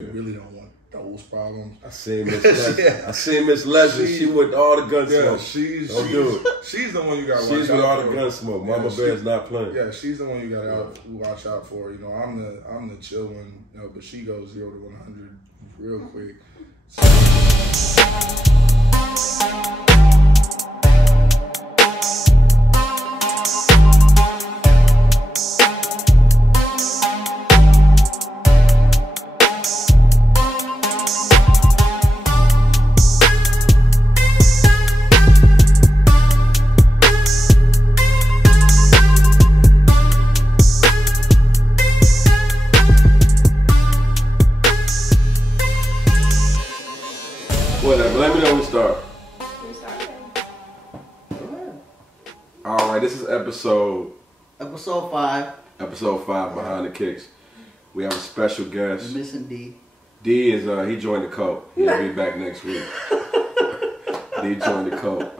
really don't want those problems. I seen Miss Leslie. I seen Miss Leslie. She with all the gun smoke. She's the one you got to watch out for. She's with all the gun smoke. Mama Bear's not playing. Yeah, she's the one you got to watch out for. You know, I'm the chill one, you know, but she goes 0 to 100 real quick. Whatever, let me know when we start. We started. Go ahead. Alright, this is episode 5. Episode 5 Behind the Kicks. We have a special guest. We're missing D. D is he joined the cult. He'll be back next week. D joined the cult.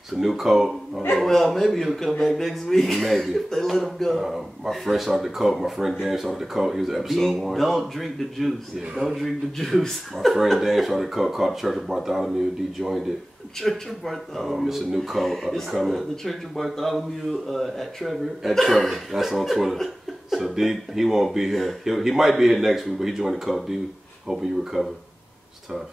It's a new cult. Well, maybe he'll come back next week. Maybe. If they let him go. My friend started the cult. My friend Dame started the cult. He was episode D, 1. don't drink the juice. Yeah. Don't drink the juice. My friend Dame started the cult called the Church of Bartholomew. D joined it. Church of Bartholomew. It's a new cult up and coming. The Church of Bartholomew at Trevor. At Trevor. That's on Twitter. So D, he won't be here. He might be here next week, but he joined the cult. D, hoping you recover. It's tough.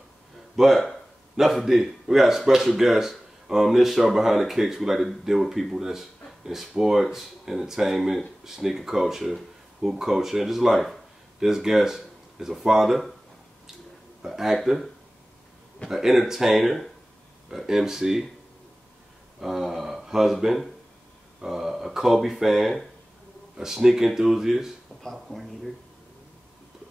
But enough of D. We got a special guest. This show, Behind the Kicks, we like to deal with people that's in sports, entertainment, sneaker culture, hoop culture, and just life. This guest is a father, an actor, an entertainer, an MC, husband, a Kobe fan, a sneaker enthusiast. A popcorn eater.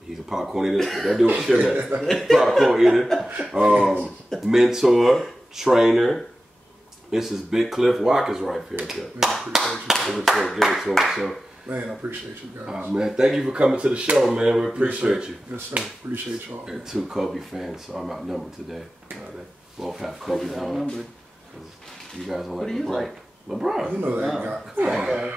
He's a popcorn eater. That dude shit that. Popcorn eater. Mentor, trainer. This is Big Cliff Watkins right here. Man, I appreciate you. Give it to him. So, man, I appreciate you guys. Man, thank you for coming to the show, man. We appreciate you. Yes, sir. Appreciate y'all. Got 2 Kobe fans, so I'm outnumbered today. They both have Kobe on. You guys are like What do you LeBron. like? LeBron. You know that guy. Come on.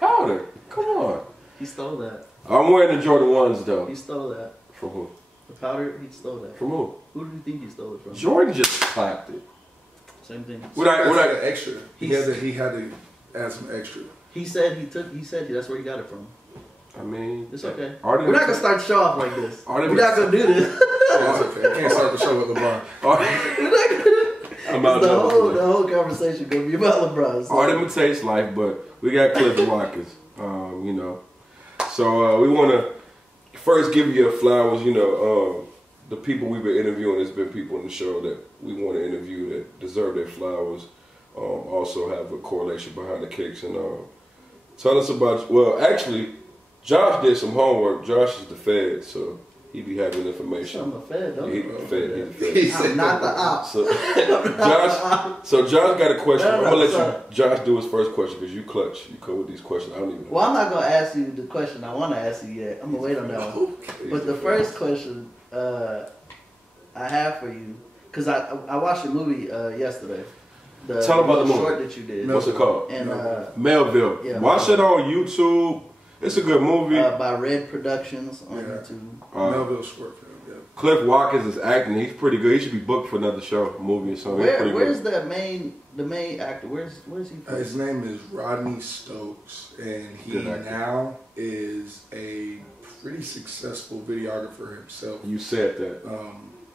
Powder. Come on. He stole that. I'm wearing the Jordan 1s, though. He stole that. From who? The powder, he stole that. From who? Who do you think he stole it from? Jordan just clapped it. Same thing. What I extra? He had to add some extra. He said that's where he got it from. I mean, It's okay. We're not gonna start the show off like this. We're not gonna do this. Oh, it's okay. Can't start the show with LeBron. We're not gonna. I'm out the whole conversation gonna be about LeBron. So. Art imitates life, but we got Cliff Watkins. You know, so we want to first give you your flowers. You know, the people we've been interviewing, there's been people in the show that we want to interview that deserve their flowers. Also have a correlation behind the kicks. And tell us about, well, actually, Josh did some homework. Josh is the Fed, so he be having information. I'm a Fed, don't He's the Fed. He said, not the op. So Josh got a question. I'm going to let Josh do his first question because you clutch. You come with these questions. I don't even know. Well, I'm not going to ask you the question I want to ask you yet. I'm going to wait on that one. Okay. But the first question I have for you, because I watched the movie yesterday. Tell about the movie. Short that you did. What's it called? And Melville. Yeah, watch it on YouTube. It's a good movie. By Red Productions on YouTube. Melville short film. Yeah. Cliff Watkins is acting. He's pretty good. He should be booked for another show, movie or something. Where's the main actor? Where's he from? His name is Rodney Stokes, and he now is a pretty successful videographer himself. You said that.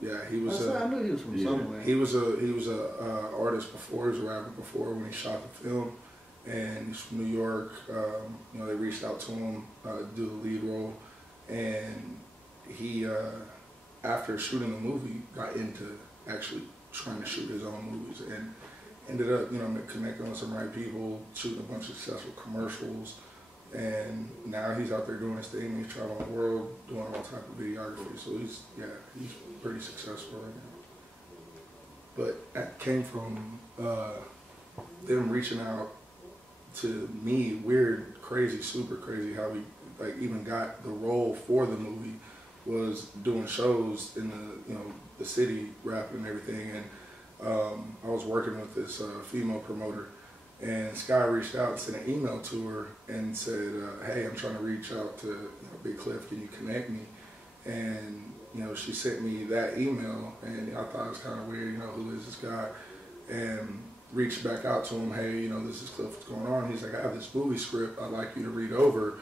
Yeah, he was. I knew he was from somewhere. He was a artist before. He was a rapper before when he shot the film, and he's from New York. You know, they reached out to him to do the lead role, and he, after shooting the movie, got into actually trying to shoot his own movies, and ended up, you know, connecting with some right people, shooting a bunch of successful commercials. And now he's out there doing his thing. He's traveling the world, doing all type of videography. So he's pretty successful right now. But that came from them reaching out to me, weird, crazy, super crazy, how we like even got the role for the movie was doing shows in the city, rapping and everything. And I was working with this female promoter. And Sky reached out and sent an email to her and said, hey, I'm trying to reach out to Big Cliff, can you connect me? And, you know, she sent me that email, and I thought it was kind of weird, you know, who is this guy? And reached back out to him, hey, you know, this is Cliff, what's going on? He's like, I have this movie script I'd like you to read over.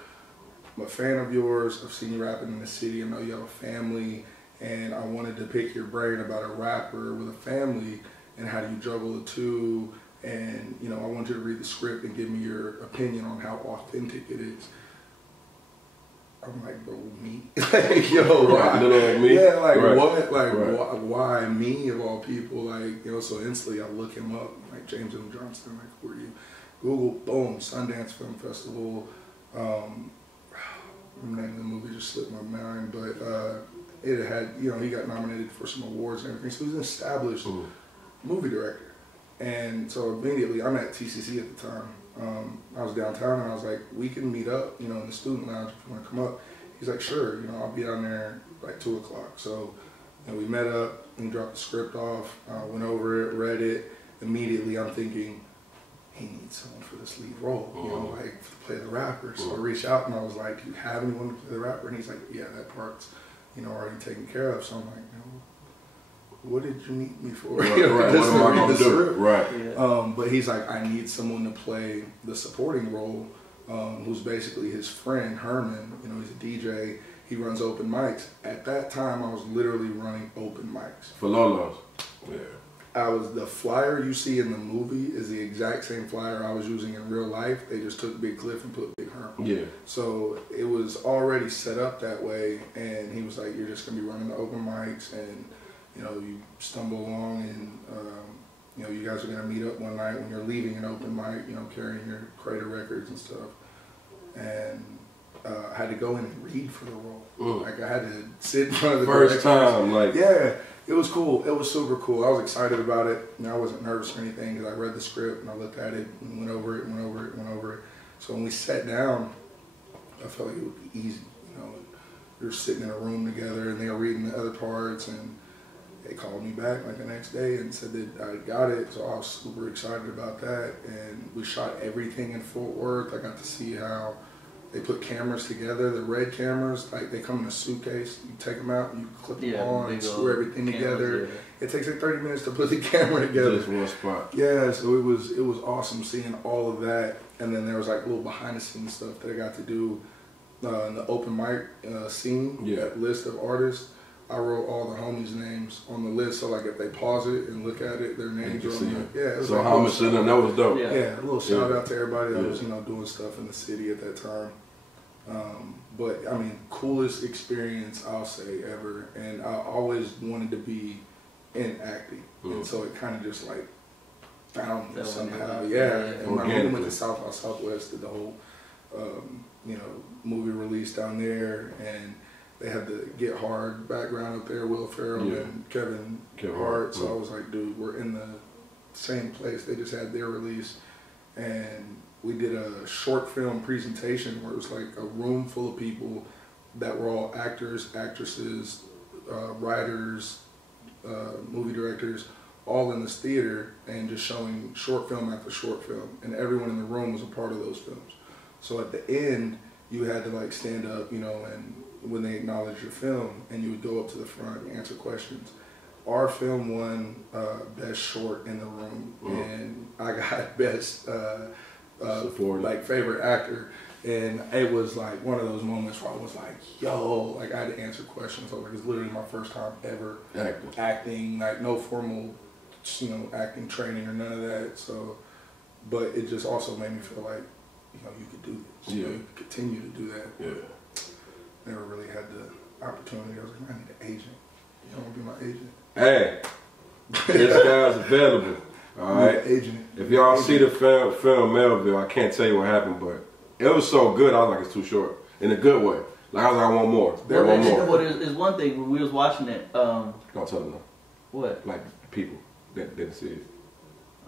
I'm a fan of yours. I've seen you rapping in the city. I know you have a family, and I wanted to pick your brain about a rapper with a family and how do you juggle the two. And, you know, I want you to read the script and give me your opinion on how authentic it is. I'm like, bro, me? Like, yo, why? Me? Yeah, like, right. what? Like, right. why me of all people? Like, you know, so instantly I look him up, like James M. Johnston, like, who are you? Google, boom, Sundance Film Festival. The name of the movie just slipped my mind, but it had, you know, he got nominated for some awards and everything. So he's an established movie director. And so immediately, I'm at TCC at the time. I was downtown and I was like, we can meet up, you know, in the student lounge if you want to come up. He's like, sure, you know, I'll be down there like 2 o'clock. So, you know, we met up and dropped the script off, went over it, read it. Immediately I'm thinking, he needs someone for this lead role, you know, like to play the rapper. So I reached out and I was like, do you have anyone to play the rapper? And he's like, yeah, that part's, you know, already taken care of. So I'm like, you know, what did you need me for? Right, right. What am I going to do? Right. Yeah. But he's like, I need someone to play the supporting role, who's basically his friend, Herman. You know, he's a DJ. He runs open mics. At that time, I was literally running open mics. For Lolo's. Yeah. The flyer you see in the movie is the exact same flyer I was using in real life. They just took Big Cliff and put Big Herman. Yeah. So it was already set up that way. And he was like, you're just going to be running the open mics, and you know, you stumble along and, you know, you guys are going to meet up one night when you're leaving an open mic, you know, carrying your crate of records and stuff. And I had to go in and read for the role. Like, I had to sit in front of the first time, like. Yeah, it was cool. It was super cool. I was excited about it. And I wasn't nervous or anything because I read the script and I looked at it and went over it. So when we sat down, I felt like it would be easy. You know, we were sitting in a room together and they were reading the other parts, and they called me back like the next day and said that I got it, so I was super excited about that. And we shot everything in Fort Worth. I got to see how they put cameras together. The red cameras, like, they come in a suitcase. You take them out, and you clip them on, and screw everything together. Yeah. It takes like 30 minutes to put the camera together. Just one spot. Yeah, so it was awesome seeing all of that. And then there was like little behind the scenes stuff that I got to do in the open mic scene, that list of artists. I wrote all the homies' names on the list, so like if they pause it and look at it, their names are on it. Yeah, it was so like how much of them? That was dope. Yeah, a little shout out to everybody that was, you know, doing stuff in the city at that time. But I mean, coolest experience I'll say ever, and I always wanted to be in acting, and so it kind of just like found me somehow. And my homie went to South by Southwest, did the whole you know, movie release down there, and they had the Get Hard background up there, Will Ferrell and Kevin Hart. So I was like, dude, we're in the same place. They just had their release. And we did a short film presentation where it was like a room full of people that were all actors, actresses, writers, movie directors, all in this theater, and just showing short film after short film. And everyone in the room was a part of those films. So at the end, you had to like stand up, you know, and when they acknowledge your film, and you would go up to the front and answer questions. Our film won best short in the room, and I got best like favorite actor. And it was like one of those moments where I was like, yo, like I had to answer questions. So like, it's literally my first time ever acting, like no formal, you know, acting training or none of that. So, but it just also made me feel like, you know, you could do this. You know, you could continue to do that. Never really had the opportunity. I was like, I need an agent. You don't want to be my agent? Hey, this guy's available. All right. Agent. If y'all see the film Melville, I can't tell you what happened, but it was so good. I was like, it's too short in a good way. Like I was like, I want more. There one more. But it's one thing when we was watching it. Don't tell them. What? Like people that didn't see it.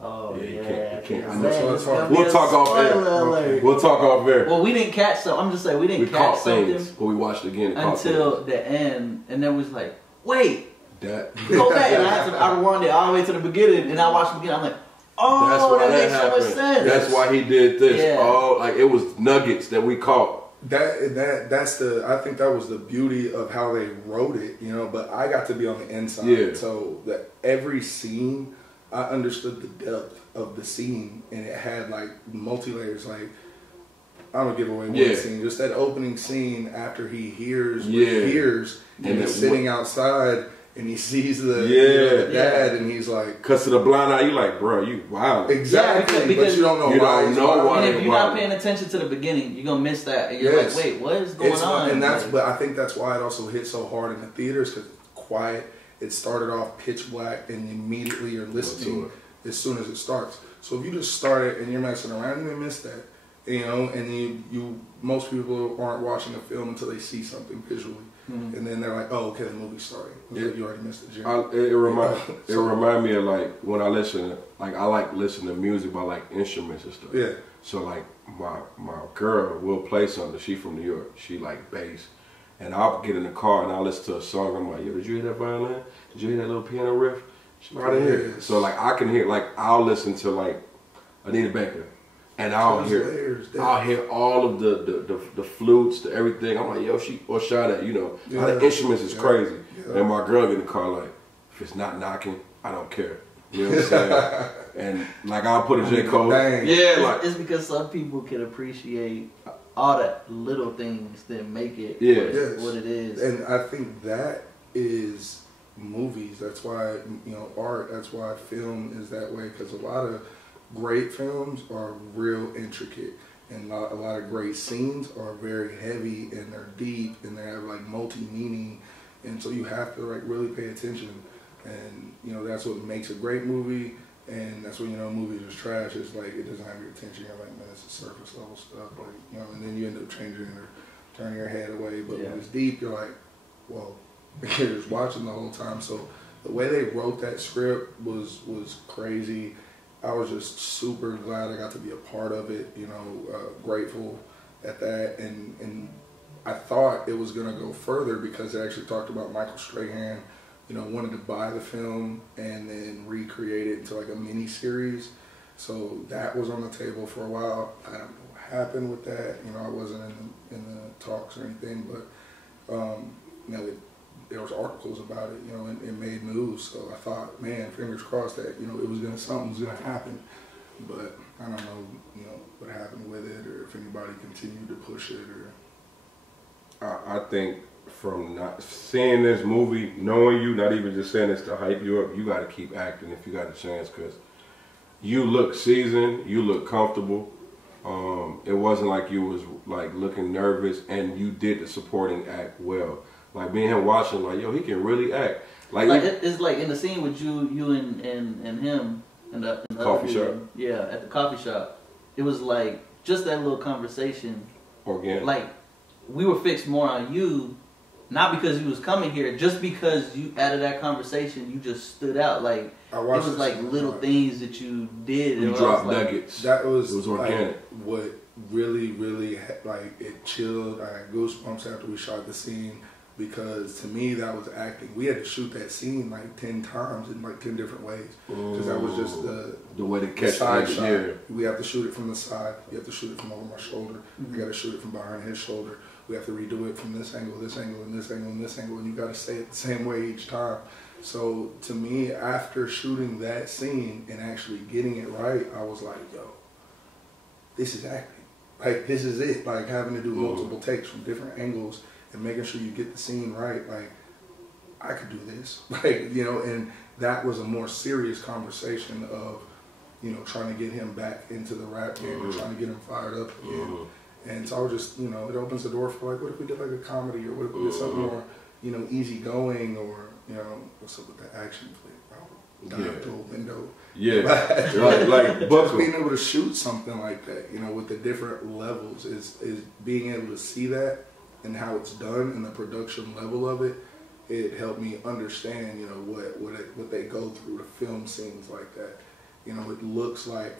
Oh yeah, you can't. I know. So we'll talk off air. We'll talk off air. Well, we didn't catch something. I'm just saying we didn't catch something. But we watched it again until the end, and then was like, wait, that. Go back, and I rewound it all the way to the beginning, and I watched it again. I'm like, oh, that makes so much sense. That's why he did this. Yeah. Oh, like it was nuggets that we caught I think that was the beauty of how they wrote it, you know. But I got to be on the inside, so that every scene, I understood the depth of the scene, and it had like multi layers. Like I'm gonna give away one scene, just that opening scene after he hears what he hears, and he's sitting outside. And he sees the dad, and he's like, "Cause to the blind eye, you like, bro, you wild." Exactly, because but you don't know why. And if you're not paying attention to the beginning, you're gonna miss that. And you're like, "Wait, what is going on?" And but I think that's why it also hit so hard in the theaters because it's quiet. It started off pitch black, and immediately you're listening as soon as it starts. So if you just start it and you're messing around, you may miss that, you know. And you most people aren't watching a film until they see something visually. Mm-hmm. And then they're like, "Oh, okay, the movie's starting." Like, you already missed the gym. It remind me of like when I listen, like I like listen to music by like instruments and stuff. Yeah. So like my girl will play something. She from New York. She like bass, and I'll get in the car and I'll listen to a song. I'm like, "Yo, did you hear that violin? Did you hear that little piano riff?" She's like, "I didn't hear it." So like I can hear like I'll listen to like Anita Baker. And I'll hear all of the flutes, the everything. I'm like, yo, or Sade, you know, how the instruments is crazy. Yeah. And my girl get in the car like, if it's not knocking, I don't care. You know what I'm saying? And like I'll put a J. Cole. Like it's because some people can appreciate all the little things that make it what it is. And I think that is movies. That's why, you know, art. That's why film is that way, because a lot of great films are real intricate, and a lot of great scenes are very heavy and they're deep and they have like multi-meaning, and so you have to like really pay attention. And you know that's what makes a great movie, and that's when you know movies is trash. It's like it doesn't have your attention. You're like, man, it's surface level stuff, like, you know, and then you end up changing or turning your head away. But when it's deep, you're like, well, you're just watching the whole time. So the way they wrote that script was crazy. I was just super glad I got to be a part of it, you know, grateful at that. And I thought it was going to go further because it actually talked about Michael Strahan, you know, wanted to buy the film and then recreate it into like a mini series. So that was on the table for a while. I don't know what happened with that. You know, I wasn't in the talks or anything, but, you know, there was articles about it, you know, and it made news. So I thought, man, fingers crossed that, you know, something was gonna happen. But I don't know, you know, what happened with it, or if anybody continued to push it, or. I think from not seeing this movie, knowing you, not even just saying this to hype you up, you got to keep acting if you got a chance, because you look seasoned, you look comfortable. It wasn't like you was like looking nervous, and you did the supporting act well. Like me and him watching, like, yo, he can really act. Like it's like in the scene with you and him in the coffee shop. Yeah, at the coffee shop. It was like just that little conversation. Organic. Like we were fixed more on you, not because you was coming here, just because you out of that conversation you just stood out. Like it was like little things that you did. You dropped nuggets. That was it was organic. Like, what really like it chilled. I had goosebumps after we shot the scene. Because to me that was acting. We had to shoot that scene like 10 times in like 10 different ways. Because that was just the way to catch side shot. Yeah. We have to shoot it from the side. You have to shoot it from over my shoulder. I got to shoot it from behind his shoulder. We have to redo it from this angle, this angle, and this angle, and this angle, and you got to say it the same way each time. So to me, after shooting that scene and actually getting it right, I was like, yo, this is acting. Like this is it. Like having to do multiple takes from different angles. And making sure you get the scene right, like, I could do this. Like, you know, and that was a more serious conversation of, you know, trying to get him back into the rap game and trying to get him fired up again. And so I was just, you know, it opens the door for like, what if we did like a comedy, or what if we did something more, you know, easygoing, or, you know, what's up with the action flick? Dive through a window. Yeah, like just being able to shoot something like that, you know, with the different levels is being able to see that. And how it's done and the production level of it, it helped me understand, you know, what they go through to film scenes like that. You know, it looks like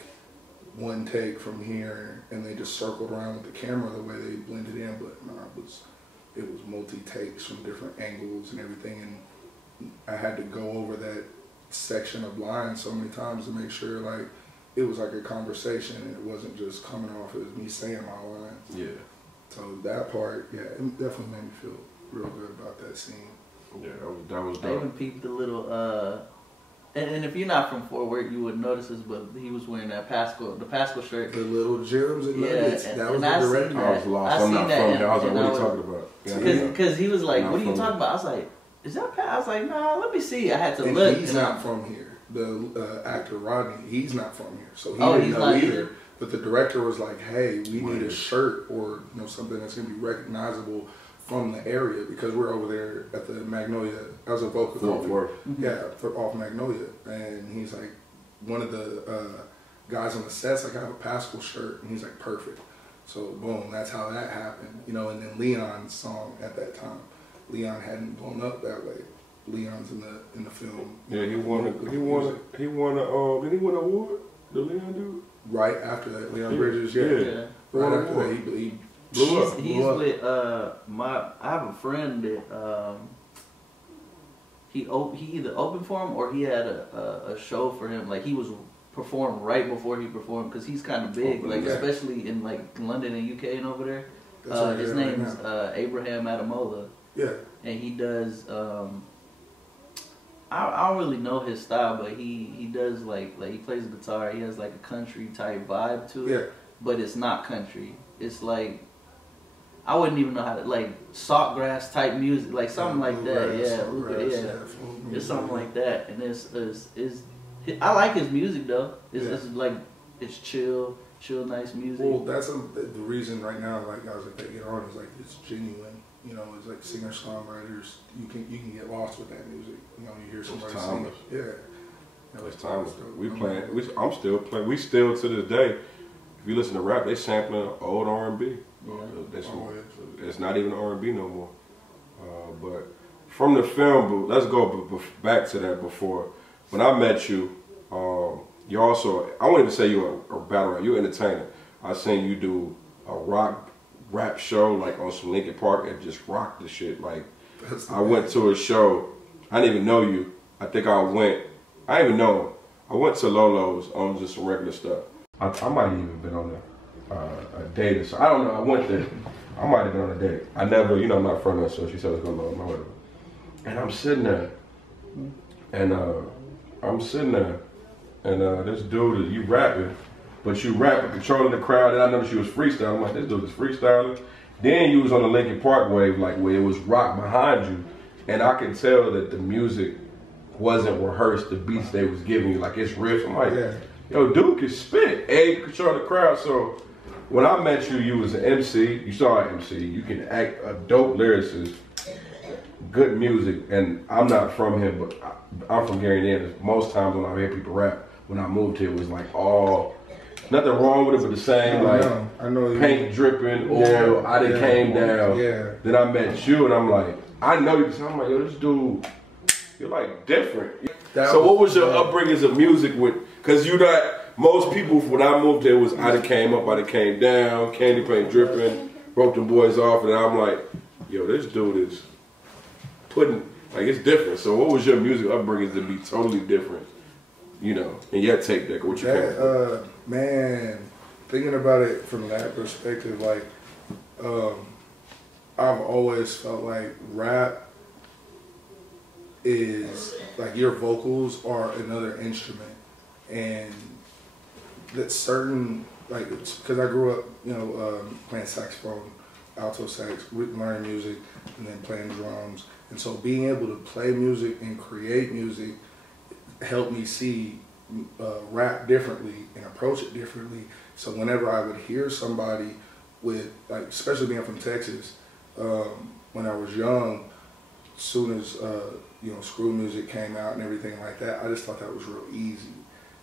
one take from here and they just circled around with the camera the way they blended in, but no, it was multi takes from different angles and everything, and I had to go over that section of lines so many times to make sure like it was like a conversation and it wasn't just coming off as me saying my lines. Yeah. So that part, yeah, it definitely made me feel real good about that scene. Yeah, that was dope. I even peeped the little, and if you're not from Fort Worth, you wouldn't notice this, but he was wearing that the Pascal shirt. The little gems and nuggets. Yeah, that was the director. I was lost. I'm not from there. I was like, what are you talking about? Because he was like, what are you talking about? I was like, is that Pat? I was like, nah, let me see. I had to and look. He's not from here. The actor Rodney, he's not from here, so he didn't he's know not either. But the director was like, "Hey, we need a shirt or something that's gonna be recognizable from the area because we're over there at the Magnolia." I was a vocal coach. Yeah, off Magnolia, and he's like, one of the guys on the set's like, "I have a Pascal shirt," and he's like, "Perfect." So boom, that's how that happened, And then Leon's song at that time, Leon hadn't blown up that way. Leon's in the film. Yeah, he won did he win an award? The Leon dude? Right after that, Leon Bridges, yeah. Right after that, he blew up. He's with I have a friend that he either opened for him or he had a show for him. Like he was performed right before he performed because he's kind of big, especially in like London and UK and over there. His name's Abraham Adamola. Yeah. And he does. I don't really know his style, but he does like he plays guitar. He has like a country type vibe to it. Yeah. But it's not country. It's like I wouldn't even know how to like saltgrass type music, like something like that. Yeah, it's something like that. And it's I like his music though. It's like it's chill, nice music. Well, that's the reason right now. Like I was like, they get on is like it's genuine. It's like singer-songwriters. You can get lost with that music. You hear somebody sing it. Yeah. It's timeless. I'm still playing. We still to this day. If you listen to rap, they sampling old R&B. It's not even R&B no more. But from the film booth, let's go back to that before. When I met you, you also, I won't even say you're a battle rapper, you're an entertainer. I seen you do a rap show like on some Linkin Park and just rock the shit. Like I went to a show, I didn't even know you. I think I didn't even know him. I went to Lolo's on just some regular stuff. I might have even been on a date or so. I don't know, I might have been on a date. I never, I'm not from there, so she said I was gonna love my whatever. And I'm sitting there, and this dude, you rapping, but you rapping, controlling the crowd, and I noticed you was freestyling. I'm like, this dude is freestyling. Then you was on the Linkin Park wave, like where it was rock behind you, and I could tell that the music wasn't rehearsed, the beats they was giving you, like it's riffs. I'm like, yo, dude can spit, and you control the crowd. So when I met you, you was an MC, you saw an MC, you can act a dope lyricist, good music, and I'm not from here, but I'm from Gary, Indiana. Most times when I hear people rap, when I moved here, it was like all, nothing wrong with it, but the same, I know paint dripping, oil, I done came down. Yeah. Then I met you, and I'm like, I know you, so I'm like, yo, this dude, you're like different. So what was your upbringings of music with, because you not, most people, when I moved here, was I done came up, I done came down, candy paint dripping, broke them boys off, and I'm like, yo, this dude is putting, like it's different. So what was your music upbringings to be totally different, and yet take that, what you think? Man, thinking about it from that perspective, like, I've always felt like rap is, like your vocals are another instrument. And that certain, like, because I grew up, playing saxophone, alto sax, learning music, and then playing drums. And so being able to play music and create music helped me see rap differently and approach it differently. So whenever I would hear somebody with, like, especially being from Texas, when I was young, as soon as, screw music came out and everything like that, I just thought that was real easy.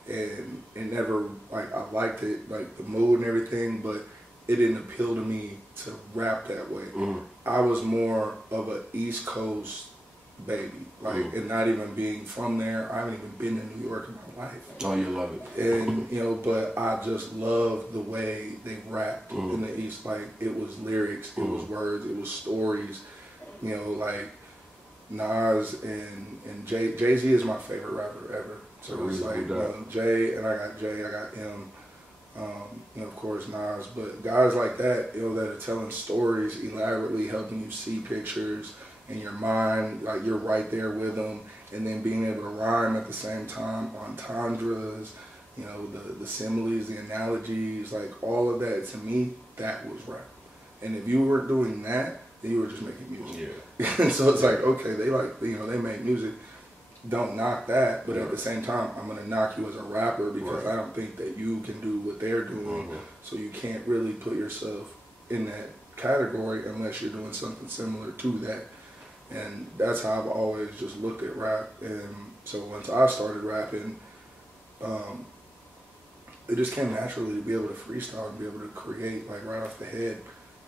And it never, like, I liked it, like the mood and everything, but it didn't appeal to me to rap that way. I was more of an East Coast baby, like, and not even being from there. I haven't even been to New York in my life. Oh, you love it. And, but I just love the way they rapped in the East. Like, it was lyrics, it was words, it was stories, like Nas and Jay-Z is my favorite rapper ever. So it's like, Jay, and I got M. You know, of course, Nas, but guys like that, you know, that are telling stories elaborately, helping you see pictures in your mind, like you're right there with them, and then being able to rhyme at the same time, entendres, you know, the similes, the analogies, like all of that, to me, that was rap. And if you were doing that, then you were just making music. Yeah. So it's like, okay, they like, you know, they make music. Don't knock that, but at the same time, I'm gonna knock you as a rapper because I don't think that you can do what they're doing. So you can't really put yourself in that category unless you're doing something similar to that. And that's how I've always just looked at rap. And so once I started rapping, it just came naturally to be able to freestyle and be able to create like right off the head.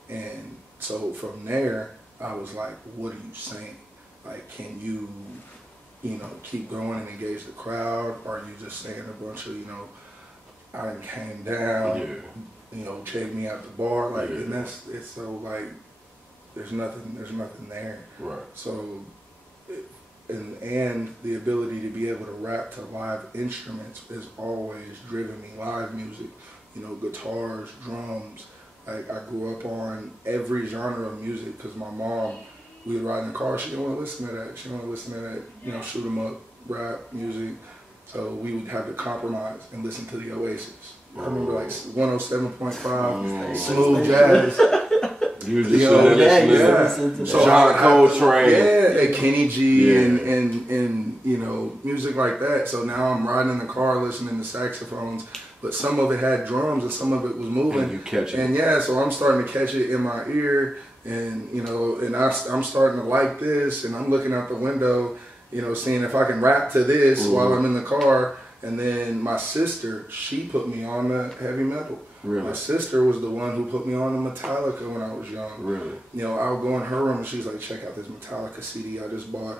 And so from there, I was like, what are you saying? Like, can you know, keep going and engage the crowd? Or are you just saying a bunch of, you know, I done came down, you know, check me out the bar, like, and it's so like, there's nothing there. Right. So, and the ability to be able to rap to live instruments has always driven me. Live music, you know, guitars, drums. Like, I grew up on every genre of music because my mom, we would ride in the car, she didn't want to listen to that. She didn't want to listen to that, you know, shoot 'em up, rap music. So we would have to compromise and listen to the Oasis. I remember like 107.5, smooth jazz. You were just listening to John Coltrane. Yeah, and Kenny G and you know, music like that. So now I'm riding in the car listening to saxophones, but some of it had drums and some of it was moving. And you catch it. And so I'm starting to catch it in my ear. And, you know, and I'm starting to like this, and I'm looking out the window, you know, seeing if I can rap to this while I'm in the car. And then my sister, she put me on the heavy metal. Really? My sister was the one who put me on the Metallica when I was young. Really? You know, I would go in her room and she's like, check out this Metallica CD I just bought.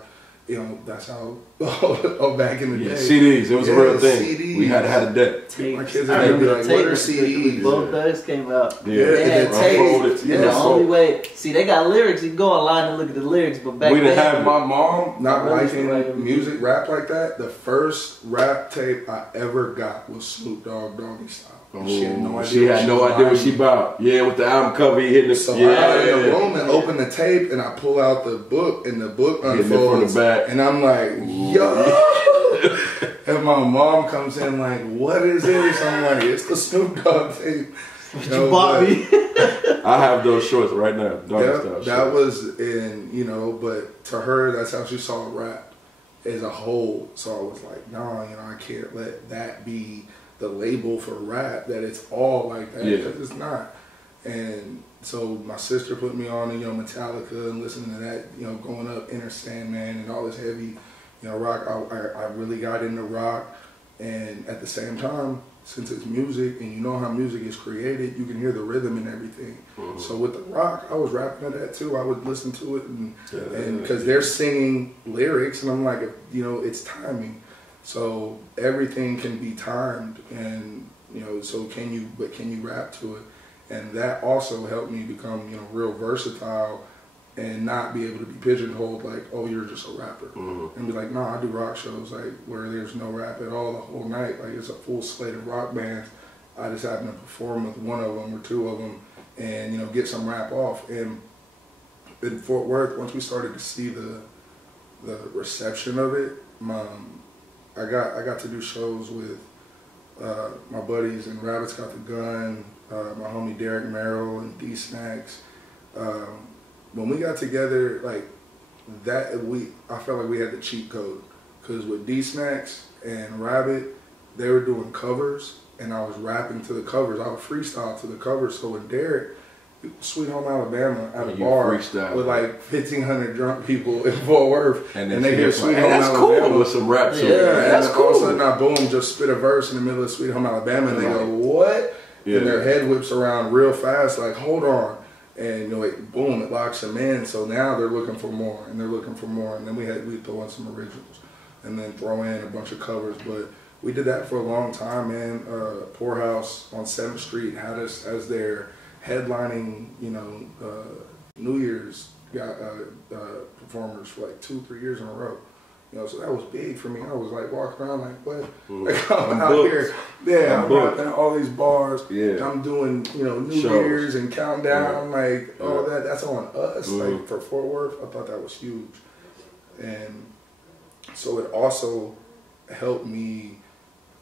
You know, that's how, back in the day. CDs, it was a real thing. CDs. We had to have a deck. My kids would be like, what are CDs? Both Thugs came out. Yeah, they had tapes. And the only way, see, they got lyrics, you can go online and look at the lyrics, but back then. We didn't have my mom not liking music, rap like that. The first rap tape I ever got was Snoop Dogg, Doggy Style. She had no idea what she about. Yeah, with the album cover, he hitting the. So I got in the room and open the tape, and I pull out the book, and the book unfolds, and I'm like, yo. And my mom comes in like, what is this? I'm like, it's the Snoop Dogg tape. You bought me. I have those shorts right now. That was in, you know, but to her, that's how she saw rap as a whole. So I was like, no, you know, I can't let that be the label for rap, that it's all like that, because it's not. And so my sister put me on, you know, Metallica and listening to that, you know, growing up, Inner Sandman and all this heavy, you know, rock. I really got into rock, and at the same time, since it's music and you know how music is created, you can hear the rhythm and everything. So with the rock, I was rapping to that too. I would listen to it and because they're singing lyrics, and I'm like, you know, it's timing. So everything can be timed, and you know, so can you rap to it? And that also helped me become, you know, real versatile and not be able to be pigeonholed like, oh, you're just a rapper. And be like, no, I do rock shows like where there's no rap at all the whole night. Like, it's a full slate of rock bands. I just happen to perform with one of them or two of them and, you know, get some rap off. And in Fort Worth, once we started to see the reception of it, I got to do shows with my buddies, and Rabbit's Got the Gun, my homie Derek Merrill and D Snacks. When we got together, like that, I felt like we had the cheat code, because with D Snacks and Rabbit, they were doing covers, and I was rapping to the covers. I would freestyle to the covers. So when Derek, Sweet Home Alabama, at a bar with like 1,500 drunk people in Fort Worth, and they hear Sweet Home Alabama. Cool with some rap. Yeah, and all of a sudden I boom, just spit a verse in the middle of Sweet Home Alabama, and they go, what? And their head whips around real fast, like, hold on. And, you know, boom, it locks them in. So now they're looking for more, and they're looking for more. And then we throw in some originals, and then throw in a bunch of covers. But we did that for a long time, man. Poorhouse on 7th Street had us as their headlining, you know, New Year's performers for like 2-3 years in a row. You know, so that was big for me. I was like walking around like, what? Mm. Like I'm out here, yeah, I'm rapping all these bars. Yeah. I'm doing, you know, New Shows. Year's and countdown, like all Yeah. that. That's on us. Like for Fort Worth, I thought that was huge, and so it also helped me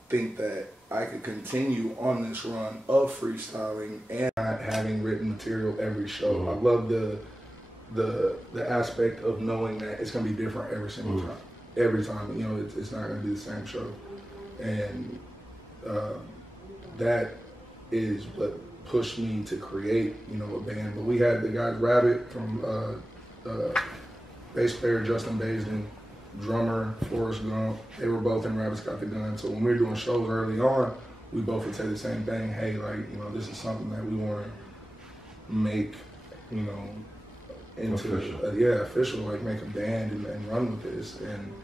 think that I could continue on this run of freestyling and not having written material every show. I love the aspect of knowing that it's gonna be different every single time. Every time, you know, it's not gonna be the same show, and that is what pushed me to create, you know, a band. But we had the guys Rabbit from bass player Justin Baisden, drummer Forrest Gump. They were both in Rabbit's Got the Gun. So when we were doing shows early on, we both would say the same thing. Hey, like, you know, this is something that we want to make, you know, into official, like make a band and run with this. And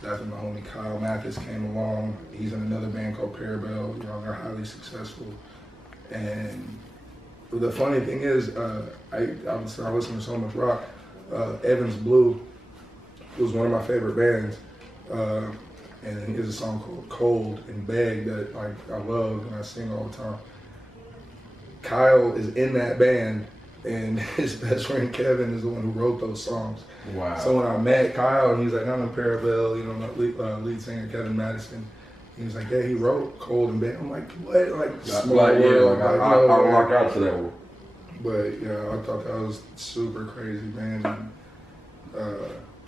that's when my homie Kyle Mathis came along. He's in another band called Parabel. You know, they're highly successful. And the funny thing is, I listen to so much rock. Evans Blue was one of my favorite bands, and he has a song called "Cold" and "Beg" that like I love and I sing all the time. Kyle is in that band, and his best friend Kevin is the one who wrote those songs. Wow. So when I met Kyle, and he's like, I'm in Parabel, you know, my lead singer Kevin Madison. He was like, yeah, he wrote "Cold" and "Beg." I'm like, what? Like, small world. Like, I'll rock out to that one. But yeah, I thought that was super crazy, man.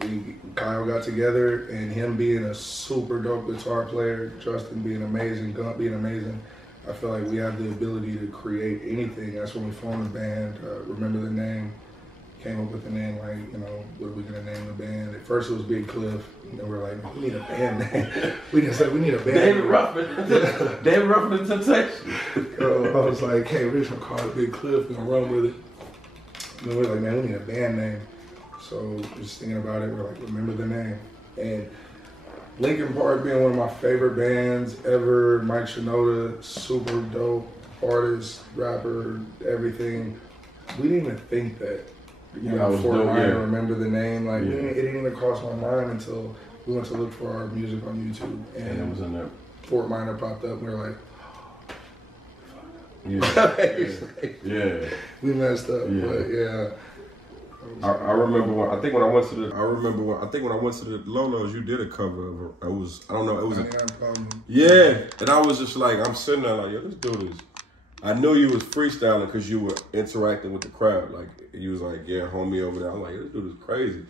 And, Kyle got together, and him being a super dope guitar player, Justin being amazing, Gump being amazing, I feel like we have the ability to create anything. That's when we formed the band. Remember the name? Came up with the name, like, you know, what are we gonna name the band? At first it was Big Cliff, and then we're like, we need a band name. We didn't say we need a band David name. Ruffin. David Ruffin Temptation. I was like, hey, we're just gonna call it Big Cliff, we're gonna run with it. And then we're like, man, we need a band name. So just thinking about it, we're like, remember the name. And Linkin Park being one of my favorite bands ever, Mike Shinoda, super dope artist, rapper, everything. We didn't even think that, you know, before I remember the name. Like, it didn't even cross my mind until we went to look for our music on YouTube. And it was in there. Fort Minor popped up, and we were like, yeah. We messed up, but yeah. I remember when I think when I went to the Lolos, you did a cover of it. It was and I was just like, I'm sitting there like, yo, let's do this. I knew you was freestyling because you were interacting with the crowd. Like, you was like, yeah, homie over there. I'm like, this dude is crazy.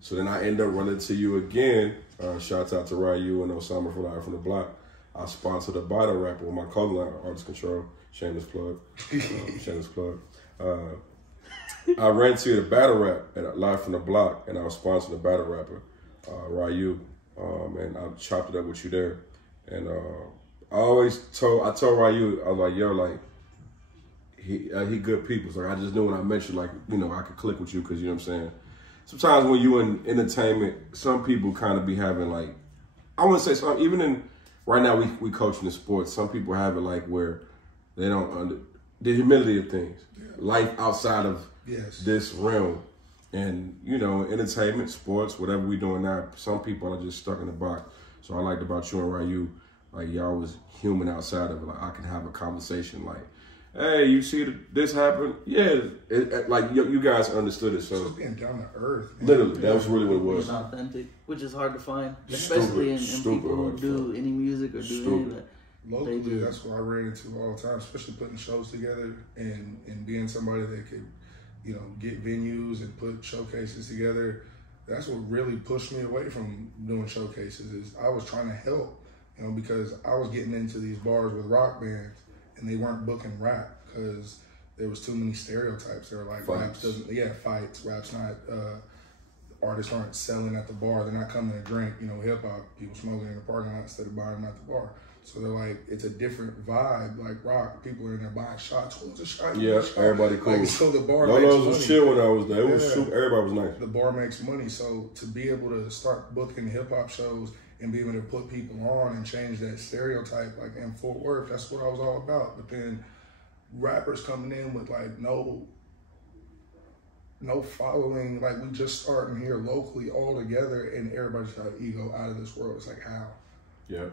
So then I end up running to you again. Shouts out to Ryu and Osama from Live from the Block. I sponsored a battle rapper with my clothing line, Artist Control. Shameless plug. Shameless plug. I ran to the battle rap at Live from the Block, and I was sponsoring the battle rapper, Ryu, and I chopped it up with you there. And I told Ryu, I was like, yo, like, he good people. So I just knew when I mentioned, like, you know, I could click with you because, you know what I'm saying? Sometimes when you in entertainment, some people kind of be having, like, I wouldn't say some, even in, right now we coaching the sports, some people have it like where they don't, the humility of things, life outside of this realm. And, you know, entertainment, sports, whatever we doing now, some people are just stuck in the box. So I liked about you and Ryu, like, y'all was human outside of it. Like, I can have a conversation like, hey, you see this happen? Yeah. Like, you guys understood it. So just being down to earth. Man. Literally, that was really what it was. Being authentic, which is hard to find, especially in people who do any music or do any of that. Locally, that's what I ran into all the time, especially putting shows together and being somebody that could, you know, get venues and put showcases together. That's what really pushed me away from doing showcases. Is I was trying to help, you know, because I was getting into these bars with rock bands and they weren't booking rap because there was too many stereotypes. They were like, raps doesn't, fights, rap's not, artists aren't selling at the bar. They're not coming to drink, you know, hip hop, people smoking in the parking lot instead of buying them at the bar. So they're like, it's a different vibe. Like rock, people are in there buying shots. Who's a shot? Yeah, everybody cool. Like, so the bar makes makes money. Was chill when I was there. It was super, everybody was nice. The bar makes money. So to be able to start booking hip hop shows and be able to put people on and change that stereotype, like in Fort Worth, that's what I was all about. But then rappers coming in with like no no following. Like, we just starting here locally all together, and everybody's got an ego out of this world. It's like, how? Yeah.